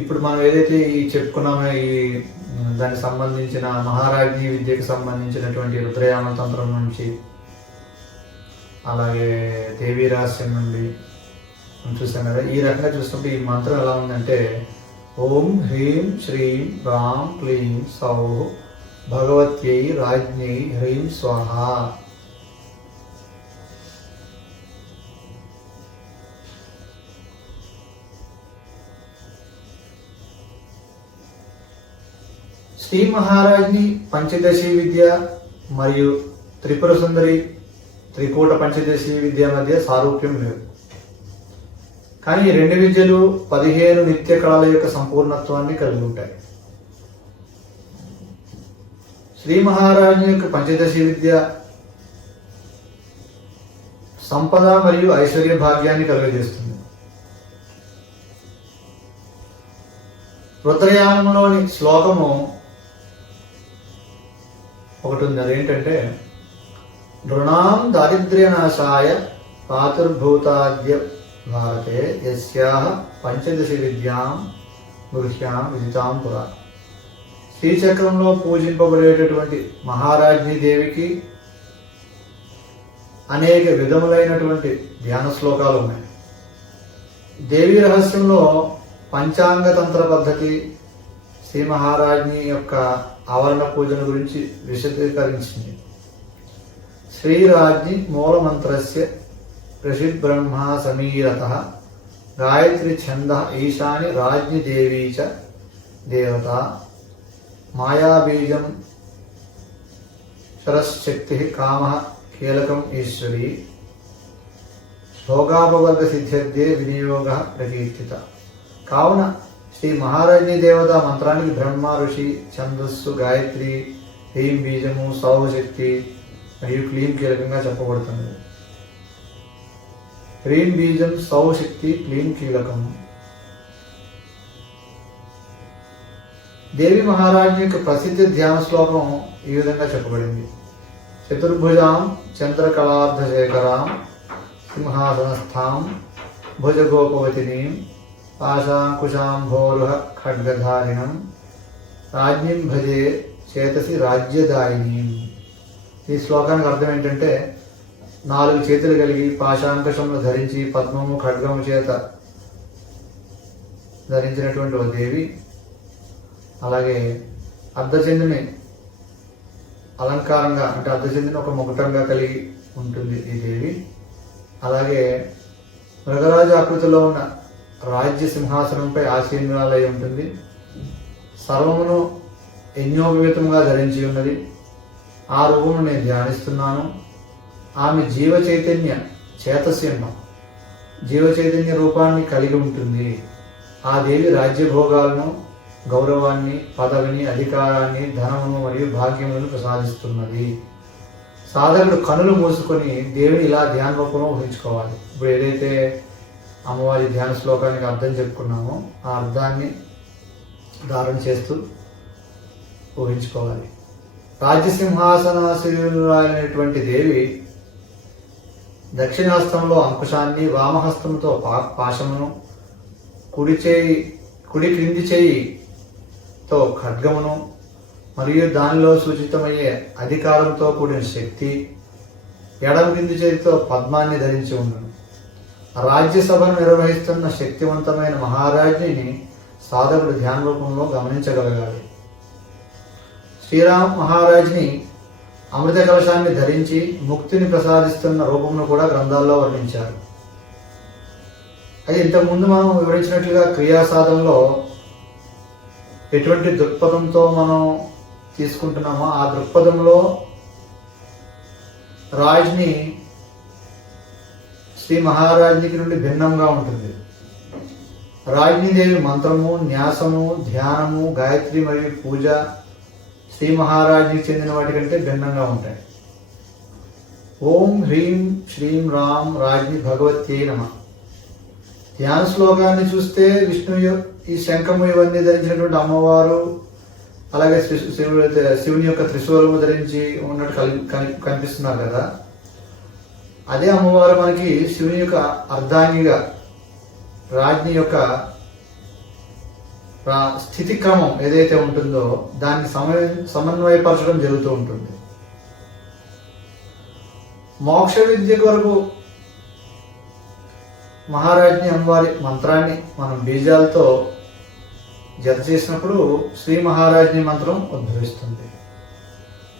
ఇప్పుడు మనం ఏదైతే చెప్పుకున్నామో ఈ దానికి సంబంధించిన మహారాజ్ఞి విద్యకు సంబంధించినటువంటి రుద్రయామ తంత్రం నుంచి అలాగే దేవీ రహస్యం నుండి మనం చూసాం కదా. ఈ రకంగా చూస్తుంటే ఈ మంత్రం ఎలా ఉందంటే ఓం హ్రీం శ్రీం రాం క్లీం సౌః భగవత్యై రాజ్ఞై హ్రీం స్వాహ. శ్రీ మహారాజ్ని పంచదశి విద్య మరియు త్రిపుర సుందరి త్రికూట పంచదశి విద్య మధ్య సారూప్యం లేదు. కానీ ఈ రెండు విద్యలు 15 నిత్య కళల యొక్క సంపూర్ణత్వాన్ని కలిగి ఉంటాయి. శ్రీ మహారాజ్ని యొక్క పంచదశి విద్య సంపద మరియు ఐశ్వర్య భాగ్యాన్ని కలుగజేస్తుంది. రుద్రయామంలోని శ్లోకము ఒకటి ఉంది. అదేంటంటే నృణాం దారిద్ర్యనాశాయ పాతుర్భూతాద్య భారతే యస్యాః పంచదశి విద్యాం గృహ్యాం విదితాం పురా. శ్రీచక్రంలో పూజింపబడేటటువంటి మహారాజ్ని దేవికి అనేక విధములైనటువంటి ధ్యాన శ్లోకాలు ఉన్నాయి. దేవీ రహస్యంలో పంచాంగ తంత్ర పద్ధతి, శ్రీ మహారాజ్ని యొక్క ఆవరణ పూజన గురించి విశదీకరించింది. శ్రీరాజ్ని మూలమంత్రస్య ఋషిబ్రహ్మ సమీరతః గాయత్రి ఛంద ఈశాని రాజ్ని దేవీ చ దేవత మాయాబీజం శరశక్తి కామః కీలకం ఈశ్వరీ భోగాపవర్గ సిద్ధ్యర్థే వినియోగ ప్రకీర్తిత. కావున శ్రీ మహారాజ్ని దేవత మంత్రానికి బ్రహ్మ, ఋషి, ఛందస్సు, గాయత్రి, హ్రీం బీజము, సౌశక్తి మరియు క్లీం కీలకంగా చెప్పబడుతుంది. హ్రీం బీజం, సౌశక్తి, క్లీం కీలకం. దేవి మహారాజ్ని యొక్క ప్రసిద్ధ ధ్యాన శ్లోకం ఈ విధంగా చెప్పబడింది. చతుర్భుజాం చంద్రకళార్ధశేఖరాం సింహాసనస్థాం భుజగోపవతినీం పాశాంకుశాంభోరుహ ఖడ్గధారిణం రాజ్ఞిం భజే చేతసి రాజ్యదాయినీం. ఈ శ్లోకానికి అర్థం ఏంటంటే 4 చేతులు కలిగి పాశాంకుశమును ధరించి పద్మము ఖడ్గము చేత ధరించినటువంటి ఓ దేవి, అలాగే అర్ధచంద్రుని అలంకారంగా అంటే అర్ధచంద్రుని ఒక ముకుటంగా కలిగి ఉంటుంది ఈ దేవి. అలాగే మృగరాజ ఆకృతిలో ఉన్న రాజ్య సింహాసనంపై ఆసీనురాలై ఉంటుంది. సర్వమును యజ్ఞోపవీతంగా ధరించి ఉన్నది. ఆ రూపమును నేను ధ్యానిస్తున్నాను. ఆమె జీవ చైతన్య చేతస్యండం జీవ చైతన్య రూపాన్ని కలిగి ఉంటుంది. ఆ దేవి రాజ్యభోగాలను, గౌరవాన్ని, పదవిని, అధికారాన్ని, ధనమును మరియు భాగ్యములను ప్రసాదిస్తున్నది. సాధకుడు కనులు మూసుకొని దేవిని ఇలా ధ్యాన రూపంలో ఊహించుకోవాలి. ఇప్పుడు ఏదైతే అమ్మవారి ధ్యాన శ్లోకానికి అర్థం చెప్పుకున్నామో ఆ అర్థాన్ని ధారణ చేస్తూ ఊహించుకోవాలి. రాజ్యసింహాసనాసీనురాలైనటువంటి దేవి దక్షిణహస్తంలో అంకుశాన్ని, వామహస్తంతో పాశమును, కుడి క్రింది చేయితో ఖడ్గమును మరియు దానిలో సూచితమయ్యే అధికారంతో కూడిన శక్తి, ఎడమ క్రింది చేతితో పద్మాన్ని ధరించి ఉండును. రాజ్యసభను నిర్వహిస్తున్న శక్తివంతమైన మహారాజ్ఞిని సాధకుడు ధ్యాన రూపంలో గమనించగలగాలి. శ్రీరామ్ మహారాజ్ని అమృత కలశాన్ని ధరించి ముక్తిని ప్రసాదిస్తున్న రూపమును కూడా గ్రంథాల్లో వర్ణించారు. అయితే ఇంతకుముందు మనం వివరించినట్లుగా క్రియా సాధనలో ఎటువంటి దృక్పథంతో మనం తీసుకుంటున్నామో ఆ దృక్పథంలో రాజ్ని శ్రీ మహారాజ్నికి నుండి భిన్నంగా ఉంటుంది. రాజ్ఞీదేవి మంత్రము, న్యాసము, ధ్యానము, గాయత్రి మరియు పూజ శ్రీ మహారాజ్నికి చెందిన వాటి కంటే భిన్నంగా ఉంటాయి. ఓం హ్రీం శ్రీం రాం రాజ్ఞి భగవత్యై నమః. ధ్యాన శ్లోకాన్ని చూస్తే విష్ణు ఈ శంఖము ఇవన్నీ ధరించినటువంటి అమ్మవారు, అలాగే శివుని యొక్క త్రిశూలము ధరించి ఉన్నట్టు కనిపిస్తున్నారు కదా. అదే అమ్మవారు మనకి శివుని యొక్క అర్ధాంగిగా రాజ్ఞి యొక్క స్థితి క్రమం ఏదైతే ఉంటుందో దాన్ని సమన్వయపరచడం జరుగుతూ ఉంటుంది. మోక్ష విద్య కొరకు మహారాజ్ఞి అమ్మవారి మంత్రాన్ని మనం బీజాలతో జత చేసినప్పుడు శ్రీ మహారాజ్ఞి మంత్రం ఉద్భవిస్తుంది.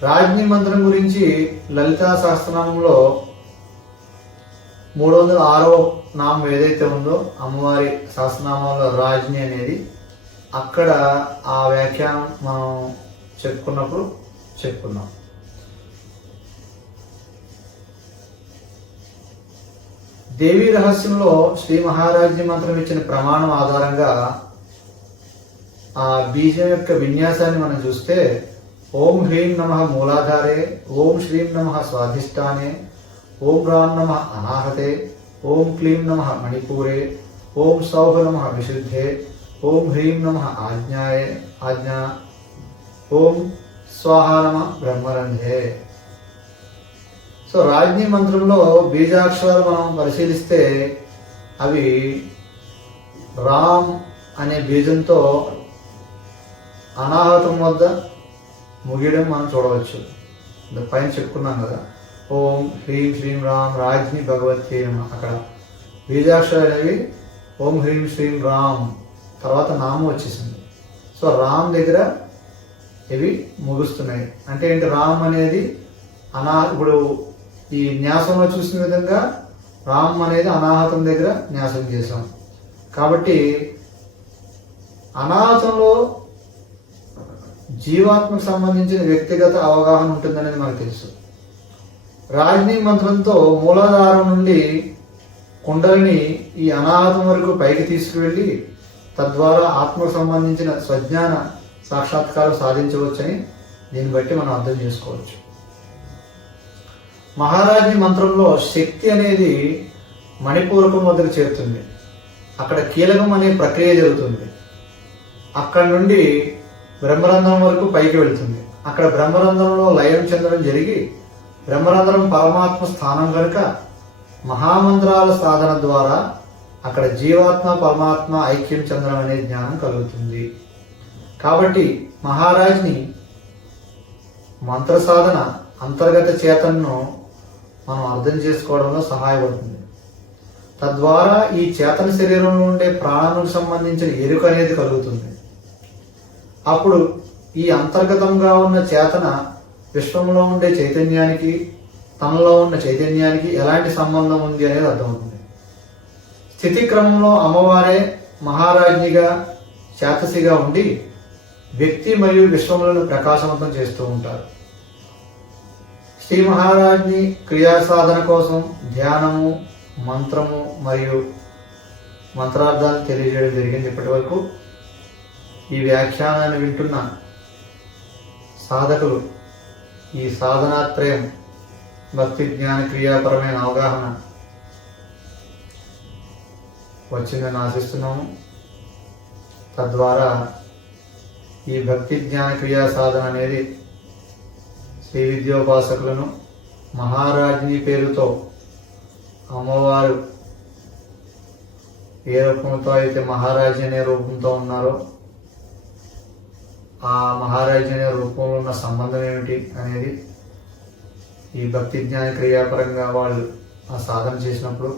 రాజ్ఞి మంత్రం గురించి లలితా సహస్రనామంలో 306వ నామం ఏదైతే ఉందో అమ్మవారి సహస్రనామంలో రాజ్ఞి అనేది, అక్కడ ఆ వ్యాఖ్యానం మనం చెప్పుకున్నాం. దేవీ రహస్యంలో శ్రీ మహారాజ్ఞి మంత్రం ఇచ్చిన ప్రమాణం ఆధారంగా ఆ బీజం యొక్క విన్యాసాన్ని మనం చూస్తే ఓం హ్రీం నమః మూలాధారే, ఓం శ్రీం నమః స్వాధిష్టానే, ఓం రాం నమః అనాహతే, ఓం క్లీం నమః మణిపూరే, ఓం సౌః నమః విశుద్ధే, ఓం హ్రీం నమః ఆజ్ఞా, ఓం స్వాహ నమః బ్రహ్మరంధే. సో రాజ్ఞి మంత్రంలో బీజాక్షరాలు మనం పరిశీలిస్తే అవి రామ్ అనే బీజంతో అనాహతం వద్ద ముగియడం మనం చూడవచ్చు. పైన చెప్పుకున్నాం కదా, ఓం హ్రీం శ్రీం రామ్ రాజ్ఞి భగవత్యై నమః. అక్కడ బీజాక్షరాలు అనేవి ఓం హ్రీం శ్రీం రామ్ తర్వాత నామం వచ్చేసింది. సో రామ్ దగ్గర ఇవి ముగుస్తున్నాయి. అంటే ఏంటి, రామ్ అనేది ఇప్పుడు ఈ న్యాసంలో చూసిన విధంగా రామ్ అనేది అనాహతం దగ్గర న్యాసం చేశాం. కాబట్టి అనాహతంలో జీవాత్మకు సంబంధించిన వ్యక్తిగత అవగాహన ఉంటుందనేది మనకు తెలుసు. రాజ్ని మంత్రంతో మూలాధారం నుండి కుండలిని ఈ అనాహతం వరకు పైకి తీసుకువెళ్ళి తద్వారా ఆత్మకు సంబంధించిన స్వజ్ఞాన సాక్షాత్కారం సాధించవచ్చని దీన్ని బట్టి మనం అర్థం చేసుకోవచ్చు. మహారాజ్ని మంత్రంలో శక్తి అనేది మణిపూరకం వద్దకు చేరుతుంది. అక్కడ కీలకం అనే ప్రక్రియ జరుగుతుంది. అక్కడి నుండి బ్రహ్మరంధ్రం వరకు పైకి వెళుతుంది. అక్కడ బ్రహ్మరంధ్రంలో లయం చెందడం జరిగి బ్రహ్మరంధ్రం పరమాత్మ స్థానం కనుక మహామంత్రాల సాధన ద్వారా అక్కడ జీవాత్మ పరమాత్మ ఐక్యం చెందడం అనే జ్ఞానం కలుగుతుంది. కాబట్టి మహారాజ్ని మంత్ర సాధన అంతర్గత చేతనను మనం అర్థం చేసుకోవడంలో సహాయపడుతుంది. తద్వారా ఈ చేతన శరీరంలో ఉండే ప్రాణానికి సంబంధించిన ఎరుక అనేది కలుగుతుంది. అప్పుడు ఈ అంతర్గతంగా ఉన్న చేతన విశ్వంలో ఉండే చైతన్యానికి తనలో ఉన్న చైతన్యానికి ఎలాంటి సంబంధం ఉంది అనేది అర్థమవుతుంది. స్థితి క్రమంలో అమ్మవారే మహారాజ్నిగా చేతసిగా ఉండి వ్యక్తి మరియు విశ్వములను ప్రకాశవంతం చేస్తూ ఉంటారు. శ్రీ మహారాజ్ని క్రియా సాధన కోసం ధ్యానము, మంత్రము మరియు మంత్రార్థాలు తెలియజేయడం జరిగింది. ఇప్పటి వరకు ఈ వ్యాఖ్యానాన్ని వింటున్న సాధకులు ఈ సాధనాత్రయం భక్తి జ్ఞాన క్రియాపరమైన అవగాహన వచ్చిందని ఆశిస్తున్నాము. తద్వారా ఈ భక్తి జ్ఞాన క్రియా సాధన అనేది శ్రీ విద్యోపాసకులను మహారాజ్ని పేరుతో అమ్మవారు ఏ రూపంతో అయితే మహారాజ్ అనే రూపంతో ఉన్నారో ఆ మహారాజ్ అనే రూపంలో ఉన్న సంబంధం ఏమిటి అనేది ఈ భక్తి జ్ఞాన క్రియాపరంగా వాళ్ళు ఆ సాధన చేసినప్పుడు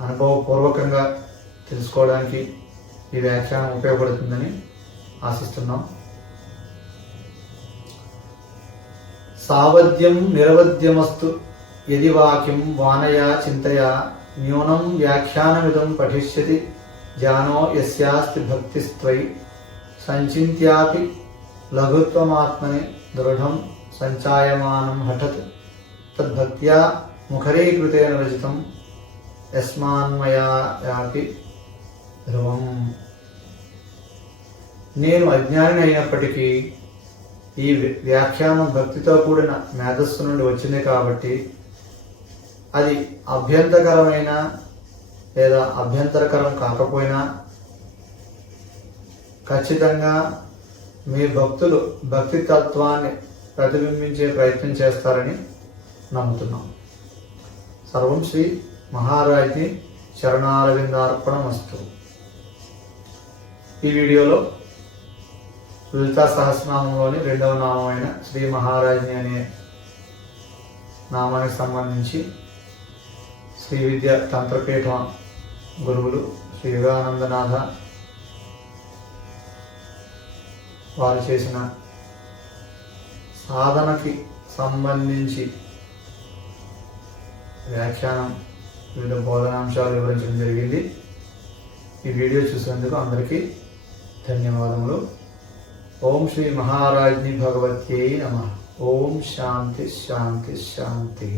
అనుభవపూర్వకంగా తెలుసుకోవడానికి ఈ వ్యాఖ్యానం ఉపయోగపడుతుందని ఆశిస్తున్నాం. సావద్యం నిరవద్యమస్తు యది వాక్యం వానయా చింతయా న్యూనం వ్యాఖ్యానమిదం పఠిష్యతి జానో యస్యాస్తి భక్తిస్త్వై సంచింత్యాపి లఘుత్వమాత్మని దృఢం సంచాయమానం హఠత్ తద్భక్త్యా ముఖరీకృతేన రచితం యస్మాన్మయాపి ధ్రువం. నేను అజ్ఞాని అయినప్పటికీ ఈ వ్యాఖ్యానం భక్తితో కూడిన మేధస్సు నుండి వచ్చింది కాబట్టి అది అభ్యంతరకరమైన లేదా అభ్యంతరకరం కాకపోయినా ఖచ్చితంగా మీ భక్తులు భక్తి తత్వాన్ని ప్రతిబింబించే ప్రయత్నం చేస్తారని నమ్ముతున్నాం. సర్వం శ్రీ మహారాజ్ని చరణారవిందార్పణమస్తు. ఈ వీడియోలో లలితా సహస్రనామంలోని 2వ నామమైన శ్రీ మహారాజ్ని అనే నామానికి సంబంధించి శ్రీ విద్య తంత్రపీఠ గురువులు శ్రీ యుగానందనాథ వారు చేసిన సాధనకి సంబంధించి వ్యాఖ్యానం వివిధ బోధనాంశాలు వివరించడం జరిగింది. ఈ వీడియో చూసినందుకు అందరికీ ధన్యవాదములు. ఓం శ్రీ మహారాజ్ని భగవత్యై నమః. ఓం శాంతి శాంతి శాంతి.